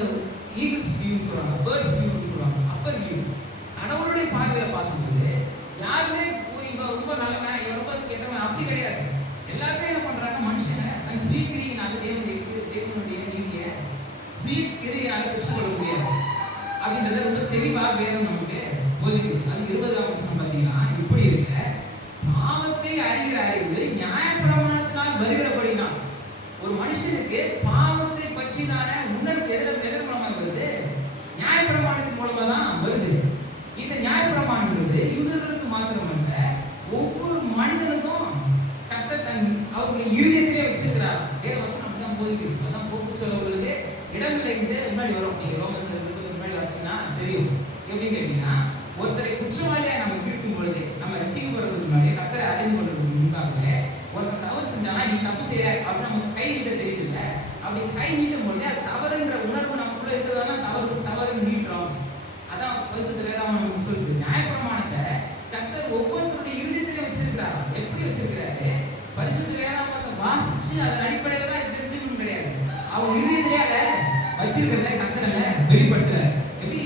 ஈகிள்ஸ் வியூன்னு சொல்றாங்க, பேர்ட்ஸ் வியூன்னு சொல்றாங்க, அப்பர் வியூ. கடவுளுடைய பார்வையில பார்க்கும்போது யாருமே இவன் ரொம்ப நல்லவன், இவன் ரொம்ப கெட்டவன் அப்படி கிடையாது. எல்லாருமே என்ன பண்றாங்க, மனுஷங்க தன் சுய கிரியினால தேவனுடைய நீதியை சுய கிரியினால பெற்றுக்கொள்ள முடியாது அப்படின்றத ரொம்ப தெளிவா வேதம் நமக்கு போதிக்குது. அது 20ஆம் வசனம் பார்த்தீங்கன்னா இப்படி இருக்க, பாவத்தை அறிகிற அறிவு நியாயப்பிரமாணத்தினால் வருகிறபடினால். ஒரு மனுஷனுக்கு பாவத்தை பற்றிதான உணர்வு எதன் மூலமாக வருது? நியாயப்பிரமாணத்தின் மூலமா தான் வருது. இந்த நியாயப்பிரமாணம்ன்றது யூதர்களுக்கு மாத்திரமல்ல, ஒவ்வொரு மனிதனுக்கும் கர்த்தர் அவருடைய இருதயத்திலே வச்சிருக்கிறார். வேத வசனம் அப்படிதான் போதிக்குது. அதான் போக்கு சொல்லவர்களுக்கு இடமில்லைன்னு முன்னாடி வரும். நீங்க ரோமர்கள் முன்னாடி வாசிச்சீங்கன்னா தெரியும். எப்படின்னு கேட்டீங்கன்னா, ஒருத்தரை குற்றவாளியா நம்ம தீர்க்கும் பொழுது, நம்ம ரசிக்கப்படுறதுக்கு முன்னாடி கர்த்தரை அறிந்து கொள்றதுக்கு முன்பாகவே ஒருத்தர் தவறு செஞ்சானா நீ தப்பு செய்யற அப்படின்னு நமக்கு கை நீட்ட தெரியுது இல்ல? அப்படி கை நீட்டும் பொழுது அது தவறுன்ற உணர்வு நமக்குள்ள இருக்கிறதால தவறு நீட்டுறோம். அதான் பரிசுத்த வேதாகமம் சொல்லுது. நியாயப்பிரமாணத்தை கர்த்தர் ஒவ்வொருத்தருடைய இருதயத்திலே வச்சிருக்கிறார். எப்படி வச்சிருக்கிறாரு? பரிசுத்த வேதாகமத்தை வாசிச்சு அதன் அடிப்படையில தான் இது தெரிஞ்சுக்கணும் கிடையாது. அவங்க இருதயத்திலே அதை வச்சிருக்கிறத கர்த்தரை வெளிப்படுத்துறாரு. எப்படி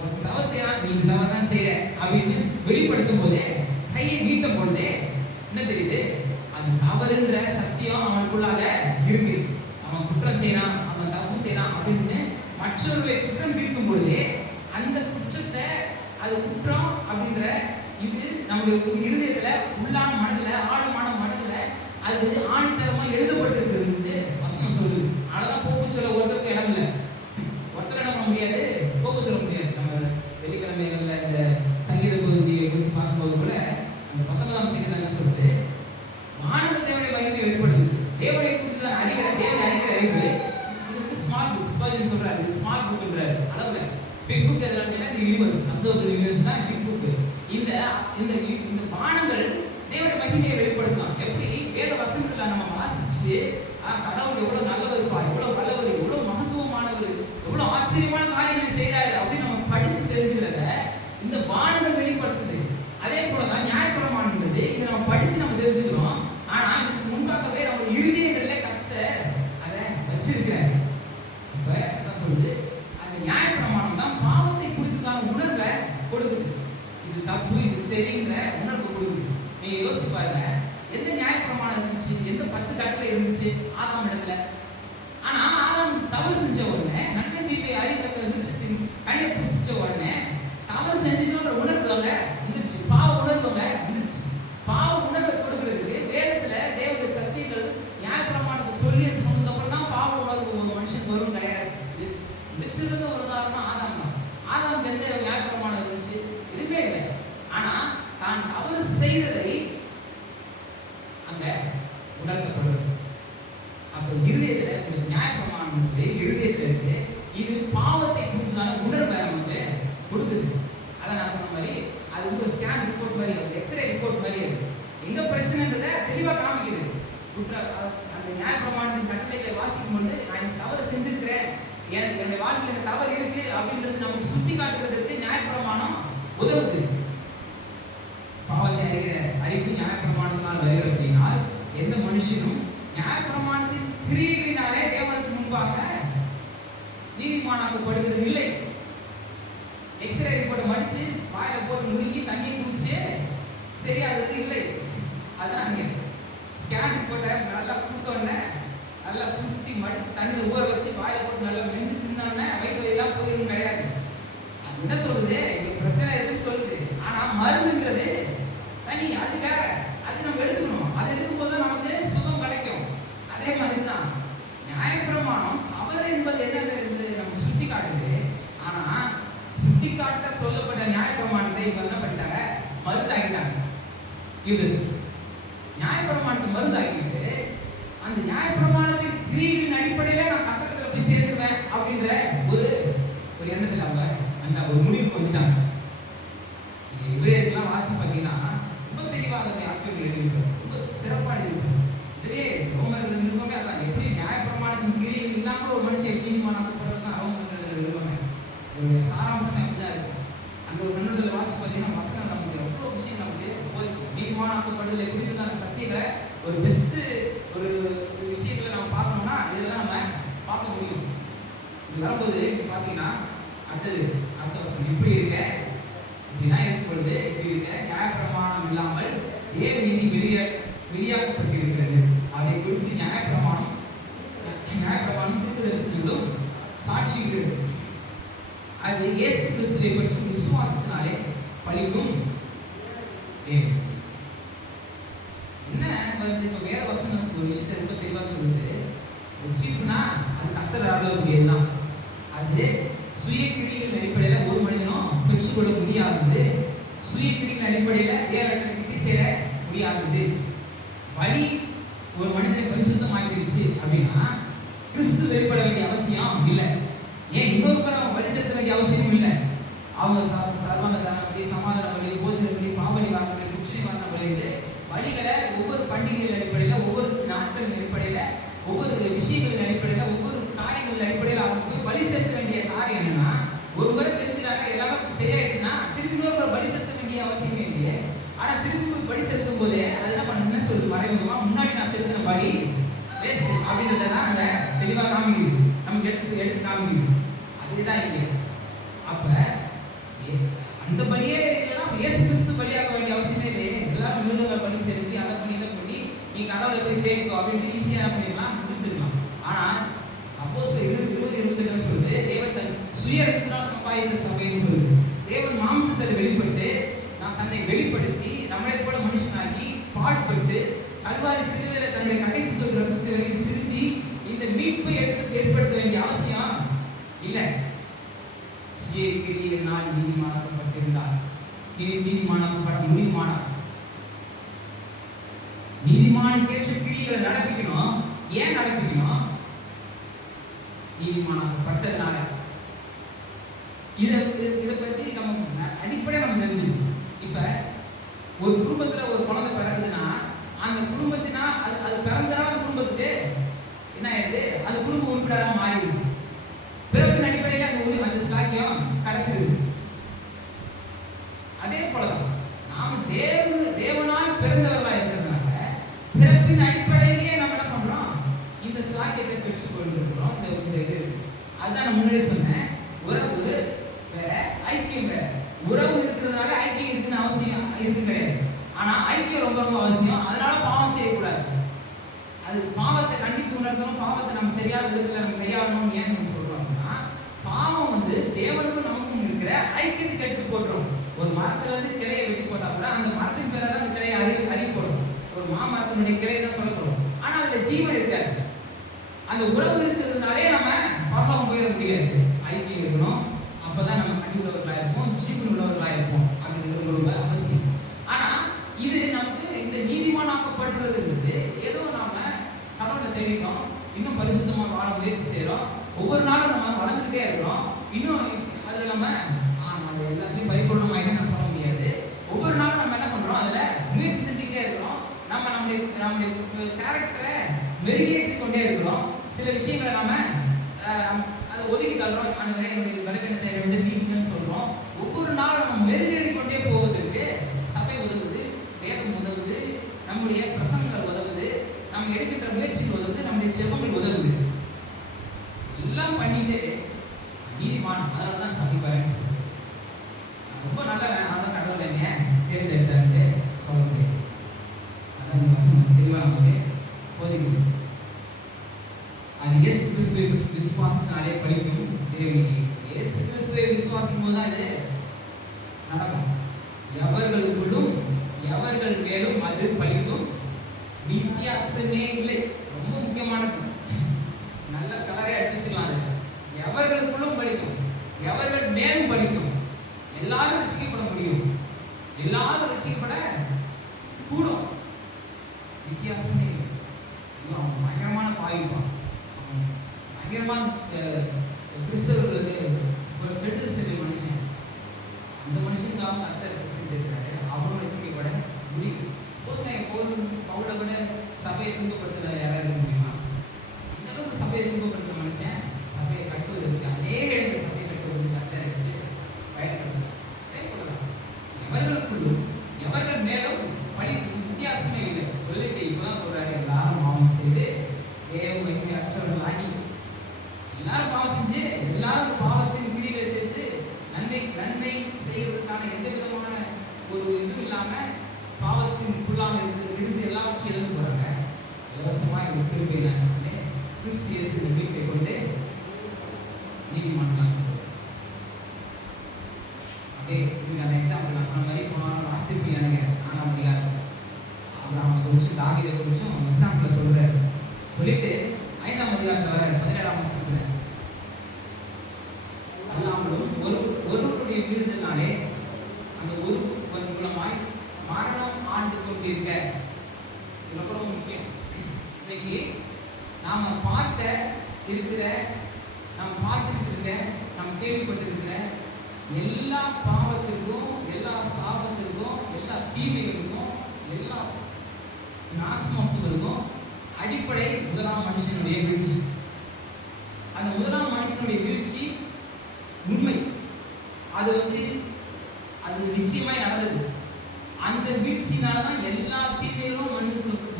ஒரு தவறு செய்யலாம், நீ தவறு தான் செய்யற அப்படின்னு வெளிப்படுத்தும் போதே, கையை நீட்டும் பொழுதே என்ன தெரியுது? அது தவறுன்ற சத்தியம் அவனுக்குள்ளாக இருக்கு. அவன் குற்றம் செய்யறான், அவன் தப்பு செய்யறான் அப்படின்னு மற்றவர்களை குற்றம் தீர்க்கும் பொழுதே அந்த குற்றத்தை, அது குற்றம் அப்படின்ற இது நம்முடைய இருதயத்துல, உள்ளான மனதுல, ஆழமான மனதுல அது ஆணித்தரமா எழுதப்பட்டிருக்கு வசனம் சொல்லுது. அதனாலதான் போக்கு சொல்ல ஒருத்தருக்கு இடம் இல்லை. ஒருத்தர் இடம் பண்ண முடியாது, போக்கு சொல்ல முடியாது. நம்ம வெள்ளிக்கிழமைகள்ல இந்த சங்கீத பகுதியை குறித்து பார்க்கும்போது கூட அந்த 19ஆம் சங்கீதம் என்ன சொல்றது? வானங்கள் தேவனுடைய மகிமையை வெளிப்படுத்துது. தேவனை குறித்து தான் அறிகிற தேவனை அறிகிற அறிவு. இது வந்து ஸ்மார்ட் புக். ஸ்பர்ஜன் சொல்றாரு, இது ஸ்மார்ட் புக்ன்றாரு. அளவுல பிக் புக் எதுனா கேட்டா இந்த யூனிவர்ஸ், அப்சர்வ் யூனிவர்ஸ் தான் பிக் புக். இந்த இந்த இந்த வானங்கள் தேவனுடைய மகிமையை வெளிப்படுத்தலாம். எப்படி? வேத வசனத்துல நம்ம வாசிச்சு கடவுள் எவ்வளவு நல்லவர் பா, எவ்வளவு வல்லவர், எவ்வளவு மகத்துவமானவர், எவ்வளவு ஆச்சரியமான காரியங்களை செய்யறாரு அப்படின்னு நம்ம படிச்சு தெரிஞ்சுக்கிறத இந்த வானங்கள் வெளிப்படுத்துது. அதே போலதான் நியாயப்பிரமாணம்ன்றது இதை நம்ம படிச்சு நம்ம தெரிஞ்சுக்கிறோம். ஆனா இதுக்கு முன்பாகவே நம்ம இருதயங்கள்ல கர்த்தர் அதை வச்சிருக்கிறாரு. அப்ப என்ன சொல்லுது? அந்த நியாயப்பிரமாணம் தான் பாவத்தை குறித்ததான உணர்வை கொடுக்குது. இது தப்பு, இது சரின்ற உணர்வு கொடுக்குது. நீங்க யோசிச்சு பாருங்க, எந்த நியாயப்பிரமாணம் இருந்துச்சு? எந்த 10 கட்டளை இருந்துச்சு ஆதாம் இடத்துல? ஆனா ஆதாம் தவறு செஞ்ச உடனே, நன்மை தீமை அறியத்தக்க விருட்சத்தின் கனியை புசிச்ச உடனே தவறு செஞ்சுக்கணும்ன்ற உணர்வு அங்க வந்துருச்சு. பாவ உணர்வு அங்க வந்துருச்சு. பாவ உணர்வை கொடுக்கறதுக்கு வேதத்துல தேவனுடைய சத்தியங்கள் நியாயப்பிரமாணத்தை சொல்லி சொன்னதுக்கு அப்புறம் தான் பாவ உணர்வு ஒரு மனுஷனுக்கு வரும் கிடையாது. மிச்சிருந்த ஒரு உதாரணம் ஆதாம் தான். ஆதாமுக்கு எந்த நியாயப்பிரமாணம் இருந்துச்சு? எதுவுமே இல்லை. ஆனா தான் தவறு செய்ததை அங்க உணர்த்தப்படுது. அப்ப இருதயத்துல இந்த நியாயப்பிரமாணம் இருதயத்துல இருக்கு. இது பாவத்தை குறித்ததான உணர்வை நமக்கு கொடுக்குது. அதை நான் சொன்ன மாதிரி அது வந்து ஒரு ஸ்கேன் ரிப்போர்ட் மாதிரி, எக்ஸ்ரே ரிப்போர்ட் மாதிரி அது எங்க பிரச்சனைன்றதை தெளிவா காமிக்குது. அந்த நியாயப்பிரமாணத்தின் கட்டளைகளை வாசிக்கும் பொழுது நான் இந்த தவறு செஞ்சிருக்கிறேன், என்னுடைய வாழ்க்கையில் இந்த தவறு இருக்கு அப்படின்றது நமக்கு சுட்டி காட்டுறதுக்கு நியாயப்பிரமாணம் உதவுது. பாவத்தை அறிகிற அறிவு நியாயப்பிரமாணத்தினால் வருகிற அப்படின்னால் எந்த மனுஷனும் நியாயப்பிரமாணத்தின் கிரியைகளினாலே தேவனுக்கு முன்பாக நீதிமானாக்கப்படுகிறது இல்லை. எக்ஸ்ரே ரிப்போர்ட்டை மடிச்சு வாயில போட்டு முழுங்கி தண்ணியை குடிச்சு சரியாகிறது இல்லை. அதான் அங்கே ஸ்கேன் ரிப்போர்ட்டை நல்லா கொடுத்தோடனே நல்லா சுட்டி மடிச்சு தண்ணியை ஊற வச்சு வாயில போட்டு நல்லா மென்று தின்னோடனே வயிற்று வலியெல்லாம் போயிடும் கிடையாது. அது என்ன சொல்லுது? இங்க பிரச்சனை இருக்குன்னு சொல்லுது. ஆனா மருந்துன்றது தனி, அது வேற. அது நம்ம எடுத்துக்கணும். அது எடுக்கும் போது நமக்கு சுகம் கிடைக்கும். அதே மாதிரி தான் நியாயப்பிரமாணம் தவறு என்பது என்ன என்பது நமக்கு சுட்டி காட்டுது. ஆனா சுட்டி காட்ட சொல்லப்பட்ட நியாயப்பிரமாணத்தை இவங்க என்ன பண்ணிட்டாங்க? மருந்தாக்கிட்டாங்க. இது நியாயப்பிரமாணத்தை மருந்தாக்கிட்டு அந்த நியாயப்பிரமாணத்தின் கிரியைகளின் அடிப்படையில நான் கட்டடத்துல போய் சேர்த்துருவேன் அப்படின்ற ஒரு எண்ணத்துல அவங்க அந்த ஒரு முடிவுக்கு வந்துட்டாங்க. இவரேலாம் வாட்சி பார்த்தீங்கன்னா ரொம்ப தெளிவாக அதனுடைய ஆக்கியம் எழுதியிருப்பார். ரொம்ப சிறப்பாக எழுதியிருப்பார். இதுலேயே ரோமர்கள் நிருபமே அதான். எப்படி நியாயப்பிரமாணத்தின் கிரியைகள் இல்லாம ஒரு மனுஷன் நீதிமானாக்கப்படுறது தான் ரோமர்கள் நிருபமே. இதனுடைய சாராம்சமே அப்படிதான் இருக்கு. அந்த ஒரு கண்ணூரில் வாசி பார்த்தீங்கன்னா வசனம் நமக்கு ரொம்ப விஷயம் நமக்கு போயிருக்கும். நீதிமானாக்கப்படுதலை குறித்ததான சத்தியங்களை ஒரு பெஸ்ட் ஒரு விஷயங்களை நம்ம பார்க்கணும்னா இதில் தான் நம்ம பார்க்க முடியும். வரும்போது பார்த்தீங்கன்னா அடுத்த வசனம் இப்படி இருக்க, இப்படின்னா இருக்கும் பொழுது இப்படி இருக்க நியாயப்பிரமாணம் இல்லாமல் தேவ நீதி வெளியாக்கப்பட்டிருக்கிறது. அதை குறித்து நியாயப்பிரமாணம் தீர்க்கதரிசனங்களும் சாட்சிகள். அது இயேசு கிறிஸ்துவை பற்றி விசுவாசத்தினாலே பலிக்கும். என்ன வந்து இப்ப வேத வசனம் ஒரு விஷயத்தை ரொம்ப தெளிவா சொல்லுது. ரட்சிப்புனா அது கர்த்தர் அருளக்கூடியதுதான். அது சுய கிரியின் அடிப்படையில ஒரு மனிதனும் பெற்றுக்கொள்ள முடியாதது. சுய கிரியின் அடிப்படையில தேவனிடத்தில் கிட்டி சேர முடியாதது. வழி ஒரு மனிதனை பரிசுத்தமாக்கிருச்சு அப்படின்னா கிறிஸ்து வெளிப்பட வேண்டிய அவசியம் இல்லை. ஏன் இன்னொருத்தர் அவங்க வழி செலுத்த வேண்டிய அவசியமும் இல்லை. அவங்க சர்வாங்க தானப்படி, சமாதான வழி, போஜன வழி, பாவலி வாங்க வழி, குச்சினி வாங்க வழிட்டு வழிகளை ஒவ்வொரு பண்டிகைகளின் அடிப்படையில், ஒவ்வொரு நாட்களின் அடிப்படையில், ஒவ்வொரு விஷயங்களின் அடிப்படையில், ஒவ்வொரு காரியங்களின் அடிப்படையில் அவங்க போய் பலி செலுத்த வேண்டிய காரியம் என்னன்னா, ஒரு முறை செலுத்தினாங்க எல்லாரும் சரியாயிடுச்சுன்னா திருப்பி இன்னொரு பலி செலுத்த வேண்டிய அவசியமே இல்லையே. ஆனா திருப்பி பலி செலுத்தும் போதே அது என்ன பண்ண சொல்லுது, மறைமுகமா முன்னாடி நான் செலுத்தின பலி வேஸ்ட் அப்படின்றதான் அங்க தெளிவா காமிக்குது, நமக்கு எடுத்து காமிக்குது. அதுதான் இங்க. அப்ப அந்த பலியே இல்லைன்னா இயேசு கிறிஸ்து பலியாக வேண்டிய அவசியமே இல்லையே. எல்லாரும் மிருகங்கள் பலி செலுத்தி அதை பண்ணி இதை பண்ணி நீ கடவுளை போய் தேடிக்கோ அப்படின்ட்டு ஈஸியா பண்ணிடலாம், முடிச்சிருக்கலாம். ஆனா அப்போஸ்தலர் 20:28 சொல்லுது, தேவன் தன் சுய ரத்தத்தினால் சம்பாதித்த சபைன்னு சொல்லுது. தேவன் மாம்சத்தில் வெளிப்பட்டு தன்னை வெளிப்படுத்தி நம்மளை போல மனுஷனாகி பாடுபட்டு கல்வாரி சிலுவையில தன்னுடைய கடைசி சொல் ரத்தத்தை வரைக்கும் சிந்தி இந்த மீட்பை ஏற்படுத்த வேண்டிய அவசியம் இல்லை. சுய கிரியினால் நீதிமானாக்கப்பட்டிருந்தார். இனி நீதிமானாக்கப்பட முடியுமானா? நீதிமானுக்கேற்ற கிரிகளை நடப்பிக்கணும். ஏன் நடப்பிக்கணும்? நீதிமானாக்கப்பட்டதுனால. இதை பத்தி நம்ம அடிப்படையா நம்ம தெரிஞ்சுக்கணும். இப்ப ஒரு குடும்பத்துல ஒரு குழந்தை பிறகுதுன்னா அந்த குடும்பத்தினா அது பிறந்தனா அந்த குடும்பத்துக்கு என்ன ஆயிடுது, அந்த குடும்ப உறுப்பினராக மாறிடுது. பிறப்பின் அடிப்படையில் அந்த ஸ்லாக்கியம் கிடைச்சிருது. அதே போலதான் நாம தேவனால் பிறந்தவர்களா இருக்கிறதுனால பிறப்பின் அடிப்படையிலேயே நம்ம என்ன பண்றோம், இந்த ஸ்லாக்கியத்தை பெற்றுக் கொண்டிருக்கிறோம். இந்த இது அதுதான் நான் முன்னாடியே சொன்னேன். உறவு வேற, ஐக்கியம் வேற. உறவு இருக்கிறதுனால ஐக்கியம் இருக்குன்னு அவசியம் இருக்கு கிடையாது. ஆனா ஐக்கியம் ரொம்ப ரொம்ப அவசியம். அதனால பாவம் செய்யக்கூடாது. அது பாவத்தை கண்டித்து உணர்த்தணும். பாவத்தை நம்ம சரியான விதத்துல நம்ம கையாளணும். ஏன் நம்ம சொல்றோம் அப்படின்னா, பாவம் வந்து தேவனுக்கும் நமக்கும் இருக்கிற ஐக்கியத்துக்கு எடுத்து போடுறோம். ஒரு மரத்துல இருந்து கிளையை வெட்டி போட்டா கூட அந்த மரத்தின் பேரை தான் அந்த கிளையை அறிய போடும். ஒரு மாமரத்தினுடைய கிளை தான் சொல்லப்படும். ஆனா அதுல ஜீவன் இருக்காது. அந்த உறவு இருக்கிறதுனாலே நம்ம பரலோகம் போயிட முடியாது. ஐக்கியம் இருக்கணும். அப்பதான் நம்ம கனி உள்ளவர்களா இருப்போம், ஜீவன் உள்ளவர்களா இருப்போம் அப்படின்றது ரொம்ப அவசியம். ஆனா இது நமக்கு இந்த நீதிமானாக்கப்படுறதுன்றது ஏதோ நாம கடவுளை தேடிட்டோம், இன்னும் பரிசுத்தமா வாழ முயற்சி செய்யறோம், ஒவ்வொரு நாளும் நம்ம வளர்ந்துட்டே இருக்கிறோம். இன்னும் அதுல நம்ம அது எல்லாத்தையும் பரிபூர்ணமாயிட்டு நான் சொல்ல முடியாது. ஒவ்வொரு நாளும் நம்ம என்ன பண்றோம், அதுல முயற்சி செஞ்சுக்கிட்டே இருக்கிறோம். நம்முடைய கேரக்டரை மெருகேற்றி கொண்டே இருக்கிறோம். சில விஷயங்களை நம்ம அதை ஒதுக்கி தள்ளுறோம். ஆண்டவரே என்னுடைய பலவீனத்தை வந்து நீங்கன்னு சொல்றோம். ஒவ்வொரு நாளும் நம்ம மெருகேறி கொண்டே போவதற்கு சபை உதவுது, வேதம் உதவுது, நம்முடைய பிரசங்கங்கள் உதவுது, நம்ம எடுக்கின்ற முயற்சிகள் உதவுது, நம்முடைய ஜெபங்கள் உதவுது. எல்லாம் பண்ணிட்டு நீதிமான் அதனாலதான் சந்திப்பாருன்னு சொல்றேன். ரொம்ப நல்லவன், அதனால கடவுள் என்ன தேர்ந்தெடுத்தாரு சொல்ல முடியாது. அதான் வசனம் தெளிவா நமக்கு போதிக்குது. அது இயேசு கிறிஸ்துவை பற்றி விசுவாசத்தினாலே படிக்கும் தேவனிக்கு. இயேசு கிறிஸ்துவை விசுவாசிக்கும் போது அது நடக்கும். எவர்களுக்குள்ளும் எவர்கள் மேலும் அது பலிக்கும், வித்தியாசமே இல்லை. ரொம்ப முக்கியமானது. நல்ல கலரை அடிச்சுக்கலாம். அது எவர்களுக்குள்ளும் படிக்கும், எவர்கள் மேலும் படிக்கும். எல்லாரும் ரட்சிக்கப்பட முடியும், எல்லாரும் ரட்சிக்கப்பட கூடும். வித்தியாசமே இல்லை. பயங்கரமான பாவிப்பான், பயங்கரமான கிறிஸ்தவர்களுக்கு ஒரு கெடுதல் செஞ்ச மனுஷன். அந்த மனுஷனுக்காக கர்த்தர் செஞ்சிருக்காரு. அவரும் ரட்சிக்கப்பட முடியும். பவுலை விட சபையை துன்பப்படுத்துற யாராவது இருக்க முடியுமா? இந்த அளவுக்கு சபையை துன்பப்படுத்துற மனுஷன் சபையை கட்டுவதற்கு, அநேக இடங்கள் சபையை கட்டுவதற்கு கர்த்தர் எடுத்து பயன்படுத்தலாம். எவர்களுக்குள்ளும் எவர்கள் மேலும் படிக்கும் வித்தியாசமே இல்லை சொல்லிட்டு இப்பதான் சொல்றாரு, எல்லாரும் பாவம் செய்து தேவ மகிமை அற்றவர்கள் ஆகி எல்லாரும் பாவம் செஞ்சு செஞ்சு எல்லாரும் பாவத்தின் பிடியில சேர்த்து நன்மை செய்யறதுக்கான எந்த விதமான ஒரு இதுவும் இல்லாம பாவத்தின்குள்ளாக இருந்து எல்லாவற்றையும் இழந்து போறாங்க. இலவசமாக இந்த கிருபையினாலே கிறிஸ்து இயேசு இந்த மீட்பை கொண்டு நீதிமான்களாக அப்படியே நீங்க அந்த எக்ஸாம்பிள் நான் சொன்ன மாதிரி போனாலும் ஆசிரியர் ஆனாம் அதிகாரம் ஆபிரகாமை குறிச்சும் தாவீதை குறிச்சும் எக்ஸாம்பிள் சொல்றாரு. சொல்லிட்டு 5ஆம் அதிகாரத்தில் வர 17ஆம் வசனத்துல அல்லாமலும் ஒருவருடைய விருதினாலே அந்த ஒருவன் மூலமாய் மரணம் ஆண்டு கொண்டிருக்க. இது ரொம்ப முக்கியம். இன்னைக்கு நாம பார்த்துருக்கிற நாம் கேள்விப்பட்டிருக்கிற எல்லா பாவத்திற்கும், எல்லா சாபத்திற்கும், எல்லா தீமைகளுக்கும், எல்லா நாசமோசங்களுக்கும் அடிப்படை முதலாம் மனுஷனுடைய வீழ்ச்சி. அந்த முதலாம் மனுஷனுடைய வீழ்ச்சி உண்மை. அது நிச்சயமாய் நடந்தது. அந்த வீழ்ச்சியினாலதான் எல்லா தீமைகளும்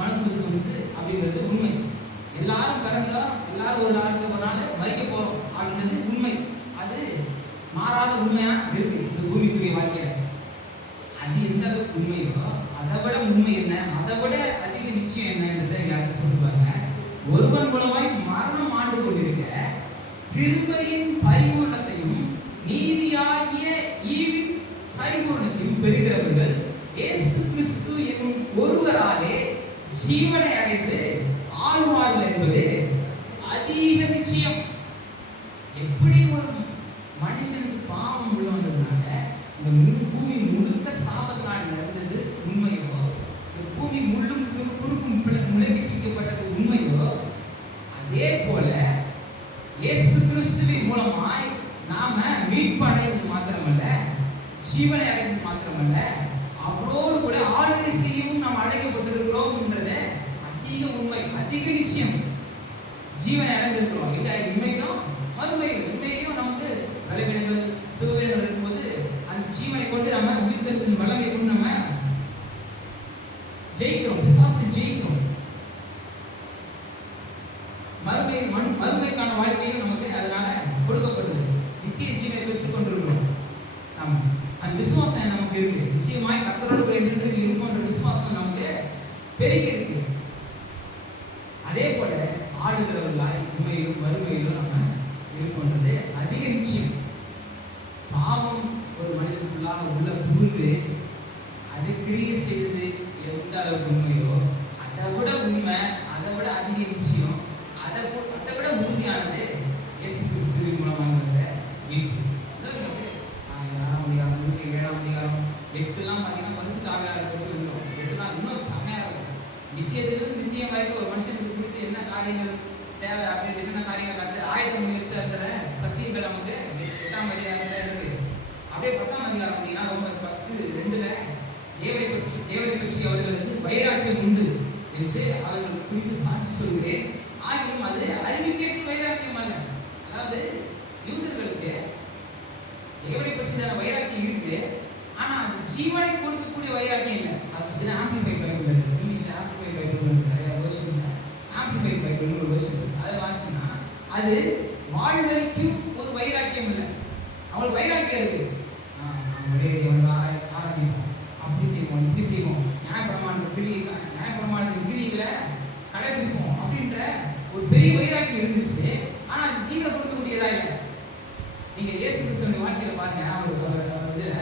மனுக்குலத்துக்கு வந்து அப்படிங்கிறது உண்மை. எல்லாரும் பிறந்தா எல்லாரும் ஒரு நாள் மறிக்க போறோம் அப்படின்றது உண்மை. அது மாறாத உண்மையா இருக்கு இந்த பூமிக்குரிய வாழ்க்கையில. அது எந்த அளவுக்கு உண்மையோ அதை விட உண்மை என்ன, அதை விட அதிக நிச்சயம் என்னன்றதை யாருக்கு சொல்லுவாங்க. ஒருவன் மூலமாய் மரணம் ஆண்டு கொண்டிருக்க கிருபையின் பரிபூரணத்தையும் நீதியாகிய ஈவின் பரிபூரணத்தையும் பெறுகிறவர்கள் இயேசு கிறிஸ்து என்னும் ஒருவராலே ஜீவனை அடைந்து ஆழ்வார்கள் என்பது அதிக நிச்சயம். எப்படி ஒரு மனுஷனுக்கு பாவம் உள்ள வந்ததுனால இந்த பூமி முழுக்க சாபத்தினால் நடந்தது உண்மையோ, இந்த பூமி முள்ளும் குறுக்கும் முளைப்பிக்கப்பட்டது உண்மையோ, அதே போல இயேசு கிறிஸ்துவின் மூலமாய் நாம மீட்பு அடைந்தது மாத்திரமல்ல, ஜீவனை அடைந்தது மாத்திரமல்ல, அவரோடு கூட ஆளுகை செய்யவும் நாம் அழைக்கப்பட்டிருக்கிறோம் என்றது அதிக உண்மை, அதிக நிச்சயம். ஜீவனை அடைந்திருக்கிறோம். இந்த உண்மையிலும் மறுமையிலும் உண்மையிலும் நமக்கு பலவீனங்கள் சுகவீனங்கள் இருக்கும்போது அந்த ஜீவனை கொண்டு நம்ம உயிர்த்தெழுதலின் வல்லமை கொண்டு நம்ம ஜெயிக்கிறோம், பிசாசை ஜெயிக்கிறோம். மறுமைக்கான வாழ்க்கையும் நமக்கு அதனால கொடுக்கப்படுது. நித்திய ஜீவனை பெற்றுக் கொண்டிருக்கிறோம். நம்ம அந்த விசுவாசம் நமக்கு இருக்கு. நிச்சயமாய் கர்த்தரோடு கூட என்று இருக்கும்ன்ற விசுவாசம் நமக்கு பெருகி இருக்கு. அதே போல ஆடுகிறவர்களாய் உண்மையிலும் வறுமையிலும் நம்ம இருக்கின்றது அதிக நிச்சயம். பாவம் ஒரு மனிதனுக்குள்ளாக உள்ள புகுந்து அது கிரியை செய்வது எந்த அளவுக்கு உண்மையோ அதை விட உண்மை, அதை விட அதிக நிச்சயம், அதை விட உறுதியானது இயேசு கிறிஸ்துவின் மூலமாக வந்த மீட்பு. 6ஆம் அதிகாரம் 7ஆம் அதிகாரம் 8 பார்த்தீங்கன்னா பரிசுத்த ஆவியானவரை பற்றி இருக்கிறோம். 8 இன்னும் செம்மையா இருக்கும். நித்தியத்திலிருந்து நித்தியம் வரைக்கும் ஒரு மனுஷனுக்கு குறித்து என்ன காரியங்கள் தேவை அப்படின்னு என்னென்ன காரியங்கள் கருத்து ஆயுதம் பண்ணி வச்சுட்டு இருக்கிற சத்தியங்கள் நமக்கு 8ஆம் அதிகாரத்துல இருக்கு. அப்படியே 10ஆம் அதிகாரம் பார்த்தீங்கன்னா ரொம்ப 10:2 தேவனை பற்றி அவர்களுக்கு வைராக்கியம் உண்டு என்று அவர்கள் குறித்து சாட்சி சொல்கிறேன். ஆகியும் அது அறிவிக்கேற்ற வைராக்கியம் அல்ல. அதாவது யூதர்களுக்கு தேவனை பற்றி தான வைராக்கியம் இருக்கு, ஆனா அது ஜீவனை கொடுக்கக்கூடிய வைராக்கியம் இல்லை. அது ஆம்பிளிஃபைட் பைபிள் இருக்கு. இங்கிலீஷ்ல ஆம்பிளிஃபைட் பைபிள் இருக்கு. நிறைய வெர்ஷன்ல ஆம்பிளிஃபைட் பைபிள் ஒரு வெர்ஷன் இருக்கு. அதை வாசிச்சா அது வாழ்வழிக்கும் ஒரு வைராக்கியம் இல்லை. அவங்களுக்கு வைராக்கியம் இருக்கு. ஒரே தேவனை ஆராதிப்போம், அப்படி செய்வோம், இப்படி செய்வோம், நியாயப்பிரமாணத்தின் கிரியைகளை கடைபிடிப்போம் அப்படின்ற ஒரு பெரிய வைராக்கியம் இருந்துச்சு. ஆனா அது ஜீவனை கொடுக்கக்கூடியதா இல்லை. நீங்க இயேசு கிறிஸ்துவின் வாழ்க்கையில பாருங்க. அவர் இதுல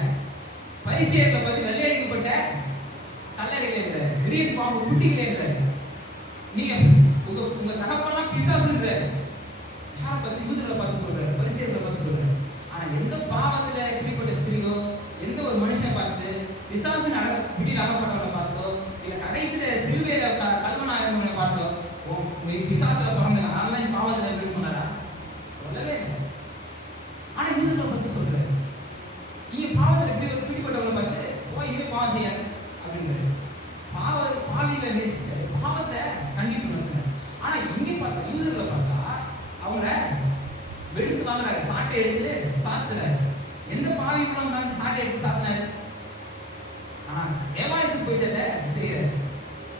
பரிசேயர்களை பத்தி வெள்ளையடிக்கப்பட்ட கல்லறையில என்ற கிரீன் பாம்பு குட்டியில என்ற நீங்க உங்க தகப்பெல்லாம் பிசாசுன்றாரு. யாரை பத்தி? யூதர்களை பார்த்து சொல்றாரு, பரிசேயர்களை பார்த்து சொல்றாரு. ஆனா எந்த பாவத்துல குறிப்பிட்ட ஸ்திரியோ, எந்த ஒரு மனுஷனை பார்த்து பிசாசின் விடியில் அகப்பட்டவனை பார்த்தோ, இல்ல கடைசியில சிலுவையில கல்வனா இருந்தவனை பார்த்தோ பிசாசுல பிறந்தவன் அதனால பாவத்துல இருக்குன்னு சொன்னாரா? சொல்லவே இல்லை. ஆனா யூதர்களை பார்த்து சொல்றாரு, நீங்க பாவத்துல பிடிப்பட்டவங்களை பார்த்து இனிமே பாவம் செய்யாது அப்படின்றாரு. பாவியில நேசிச்சாரு, பாவத்தை கண்டிப்பு நடத்தினார். ஆனா இங்கே பார்த்தா யூதர்களை பார்த்தா அவங்கள வெளுத்து வாங்குறாரு, சாட்டை எடுத்து சாத்துறாரு. எந்த பாவி மூலம் தான் சாட்டை எடுத்து சாத்தினாரு? ஆனா தேவாலயத்துக்கு போயிட்டதை செய்யறாரு.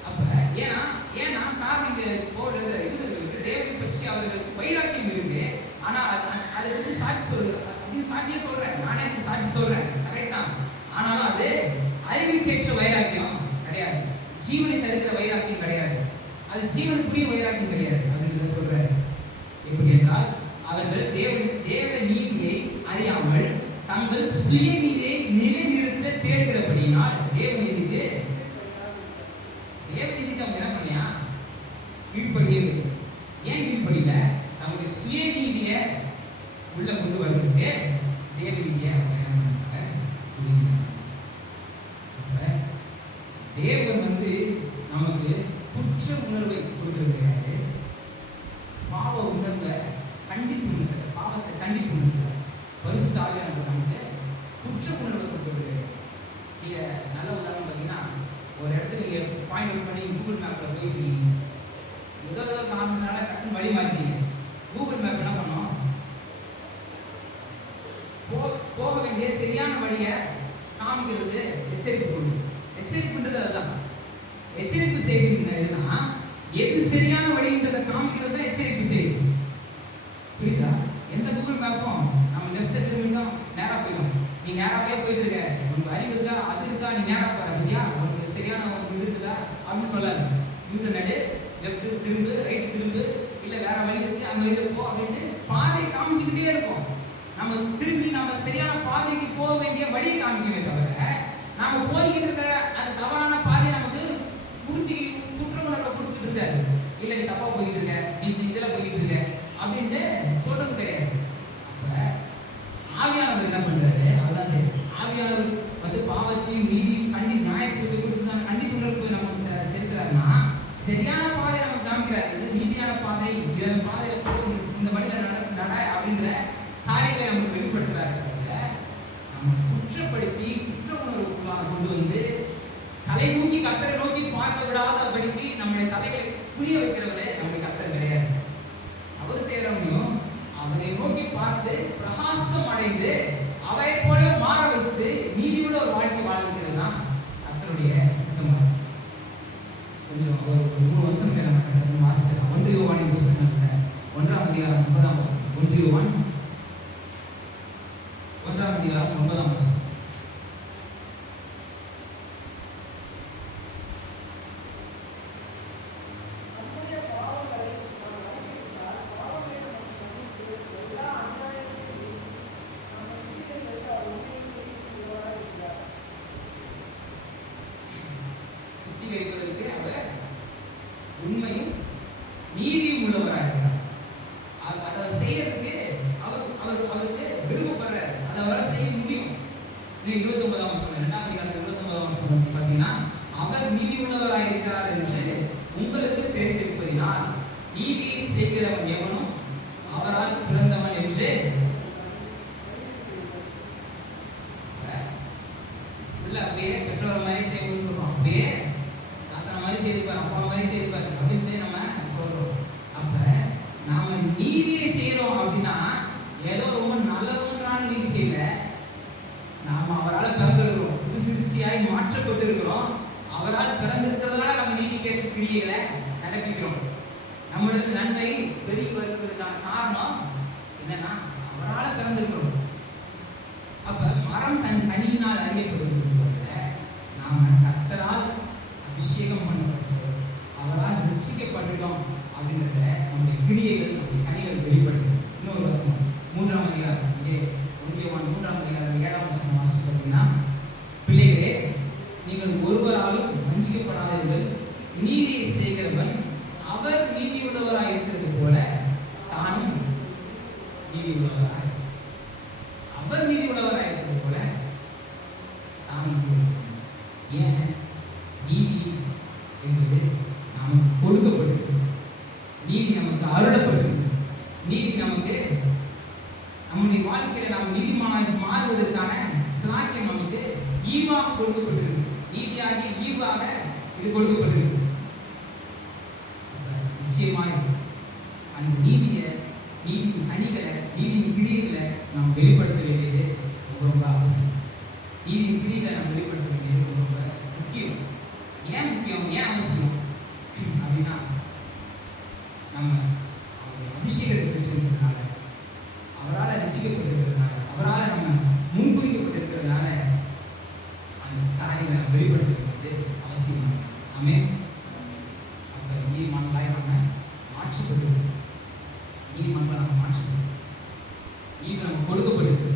அப்ப ஏன்னா காரணம் இங்க போடுற யூதர்களுக்கு தேவனை பற்றி அவர்களுக்கு வைராக்கியம் இருக்கு. ஆனா சாட்சி சொல்றேன் அப்படின்னு சாட்சியே சொல்றேன், நானே சாட்சி சொல்றேன், கரெக்ட் தான். ஆனாலும் அது அறிவுக்கேற்ற வைராக்கியம் கிடையாது, ஜீவனை தருகிற வைராக்கியம் கிடையாது, அது ஜீவனுக்குரிய வைராக்கியம் கிடையாது அப்படின்றத சொல்றாரு. எப்படி என்றால், அவர்கள் தேவ நீதியை அறியாமல் தங்கள் சுய நீதியை நிலைநிறுத்த தேடுகிறபடியினால் தேவ நீதிக்கு அவங்க என்ன பண்ணியா கீழ்ப்படியவே. ஏன் கீழ்ப்படியல? தங்களுடைய சுய நீதியை உள்ள கொண்டு வருவதற்கு தேவ நீதியை அவங்க என்ன பண்ணாங்க? தேவன் நமக்கு குற்ற உணர்வை கொடுக்கிறது கிடையாது, பாவ உணர்வை கண்டித்து உணர்வு, பாவத்தை கண்டித்து உணர்வு. பரிசுத்த ஆவியானவர் நமக்கு குற்ற உணர்வை கொடுக்கிறது. நீங்க நல்ல உதாரணம் பார்த்தீங்கன்னா, ஒரு இடத்துக்கு நீங்க பாயிண்ட் அவுட் பண்ணி கூகுள் மேப்ல போயிட்டு ஏதோ காரணத்தினால டக்குன்னு வழி மாறிட்டீங்க. கூகுள் மேப் என்ன பண்ணோம்? போக வேண்டிய சரியான வழியை காமிக்கிறது எச்சரிப்பு கொடுக்கும். எச்சரிப்புன்றது அதுதான். எச்சரிப்பு செய்தி என்னன்னா, எது சரியான வழின்றதை காமிக்கிறது தான் எச்சரிப்பு செய்தி. புரியுதா? எந்த கூகுள் மேப்பும் நம்ம லெஃப்ட் திரும்பினோம் நேரா போயிடும், நீ நேராவே போயிட்டு இருக்க, உனக்கு அறிவு இருக்கா, அது இருக்கா, நீ நேரா போற பத்தியா, உனக்கு சரியான இது இருக்குதா அப்படின்னு சொல்லாது. இன்டர்நெட் லெஃப்ட் திரும்பு, ரைட் திரும்பு, இல்ல வேற வழி இருக்கு அந்த வழியில போ அப்படின்ட்டு பாதையை காமிச்சுக்கிட்டே இருக்கும். நம்ம திரும்பி நம்ம சரியான பாதைக்கு போக வேண்டிய வழியை காமிக்கவே தவிர, நாம போய்கிட்டு இருக்கிற அது தவறான பாதையை நமக்கு குற்ற உணர்வை கொடுத்துட்டு இருக்காரு. இல்ல நீ தப்பா போய்கிட்டு இருக்க, நீ இதுல போய்கிட்டு இருக்க அப்படின்ட்டு சொல்றது கிடையாது. அப்ப ஆவியானவர் என்ன பண்றாரு? அதுதான் சரி. ஆவியானவர் பாவத்தையும் நீதியும் நியாயத்தை கொடுத்து கண்டித்து உணர்வு நமக்கு செலுத்துறாருன்னா, சரியான பாதையை நமக்கு காமிக்கிறாரு. நீதியான பாதை, இதன் பாதையில இந்த வழியில நட அப்படின்ற காரியங்களை நமக்கு வெளிப்படுத்துறாரு. நம்ம குற்றப்படுத்தி குற்ற உணர்வுக்குள்ளாக கொண்டு தலை நோக்கி கர்த்தரை நோக்கி பார்க்க விடாதபடிக்கு நம்முடைய தலைகளை புரிய வைக்கிறவரே நம்முடைய கர்த்தர் கிடையாது. அவர் செய்யறவனையும் அவரை நோக்கி பார்த்து பிரகாசம் அடைந்து அவரை போல மாற வைத்து நீதியுள்ள ஒரு வாழ்க்கை வாழ வைக்கிறது தான் கர்த்தருடைய சித்தமாக. கொஞ்சம் ஒரு 3 வருஷம் நம்ம வாசிச்சிடலாம். 1 யோவானின் புத்தகத்துல 1ஆம் அதிகாரம் 9ஆம் வசனம். 1 யோவான் 1ஆம் அதிகாரம் 9ஆம் வசனம். சுத்திகரிப்பதற்கு அவர் உண்மையும் நீதியும் உள்ளவராக இருக்கிறார். அதை செய்யறதுக்கு அவருக்கு விருப்பப்படுறாரு. அதை அவரால் செய்ய முடியும். 29ஆம் வசனம், 2ஆம் அதிகாரம் 29ஆம் வசனம் பார்த்தீங்கன்னா, அவர் நீதி உள்ளவராக இருக்கிறார் என்று உங்களுக்கு தெரிந்திருப்பதினால் நீதியை செய்கிறவன் எவனும் அவரால் பிறந்தவன் என்று அப்படியே பெற்றோர் மாதிரி செய்யணும்னு சொல்றோம். அப்படியே தாத்தனை மாதிரி செய்திருப்பாரு, அப்பா மாதிரி செய்திருப்பாரு அப்படின்னு நம்ம சொல்றோம். அப்ப நாம நீதியை செய்யறோம் அப்படின்னா ஏதோ ரொம்ப நல்லவன்றான நீதி செய்யல, நாம அவரால் பிறந்திருக்கிறோம், புது சிருஷ்டியாய் மாற்றப்பட்டு இருக்கிறோம். அவரால் பிறந்திருக்கிறதுனால நம்ம நீதி கேட்ட கிரியைகளை நடப்பிக்கிறோம். நம்மிடத்துல நன்மை பெருகி வருவதற்கான காரணம் என்னன்னா அவரால் பிறந்திருக்கிறோம். அப்ப மரம் தன் கனியினால் அறியப்படுவது போல நாம கர்த்தரால் அபிஷேகம் பண்ணப்பட்டு அவரால் ரட்சிக்கப்பட்டுட்டோம் அப்படின்றத நம்முடைய கிரியைகள், நம்முடைய கனிகள் வெளிப்படுது. இன்னொரு வசனம் 3ஆம் அதிகாரம், இதே 1 யோவான் 3ஆம் அதிகாரம் 7ஆம் வசனம் வாசிச்சு பார்த்தீங்கன்னா, பிள்ளைகளே நீங்கள் ஒருவராலும் வஞ்சிக்கப்படாதீர்கள், நீதியை செய்கிறவன் அவர் நீதி உள்ளவராய் இருக்கிறது போல தானும் நீதி உள்ளவராய், அவர் நீதி உள்ளவராய் இருக்கிறது போல தானும். ஏன்? நீதி என்பது நமக்கு கொடுக்கப்பட்டிருக்கு, நீதி நமக்கு அருளப்பட்டிருக்கு, நீதி நமக்கு நம்முடைய வாழ்க்கையில நாம் நீதிமானாய் மாறுவதற்கான ஸ்லாக்கியம் நமக்கு ஈவாக கொடுக்கப்பட்டிருக்கு. நீதியாகி ஈவாக இது கொடுக்கப்பட்டிருக்கு. நிச்சயமாய் அந்த நீதியின் கனிகளை, நீதியின் கிரியைகளை நாம் வெளிப்படுத்த வேண்டியது ரொம்ப அவசியம். நீதியின் கிரியைகளை நாம் வெளிப்படுத்த வேண்டியது ரொம்ப முக்கியம். ஏன் முக்கியம், ஏன் அவசியம் அப்படின்னா, நம்ம அபிஷேகத்தை பெற்றிருக்கிறதுனால, அவரால் ரட்சிக்கப்பட்டிருக்கிறதுனால, அவரால் நம்ம முன்குறிக்கப்பட்டிருக்கிறதுனால அந்த காரியங்களை நம்ம வெளிப்படுத்துவது அவசியமானது. ஆமென். அப்ப நீதிமான்களாய் நம்ம மாற்றப்படுவோம். நீதிமான்களாய் நம்ம மாற்றப்படுவோம். ஈவு நமக்கு கொடுக்கப்பட்டிருக்கு.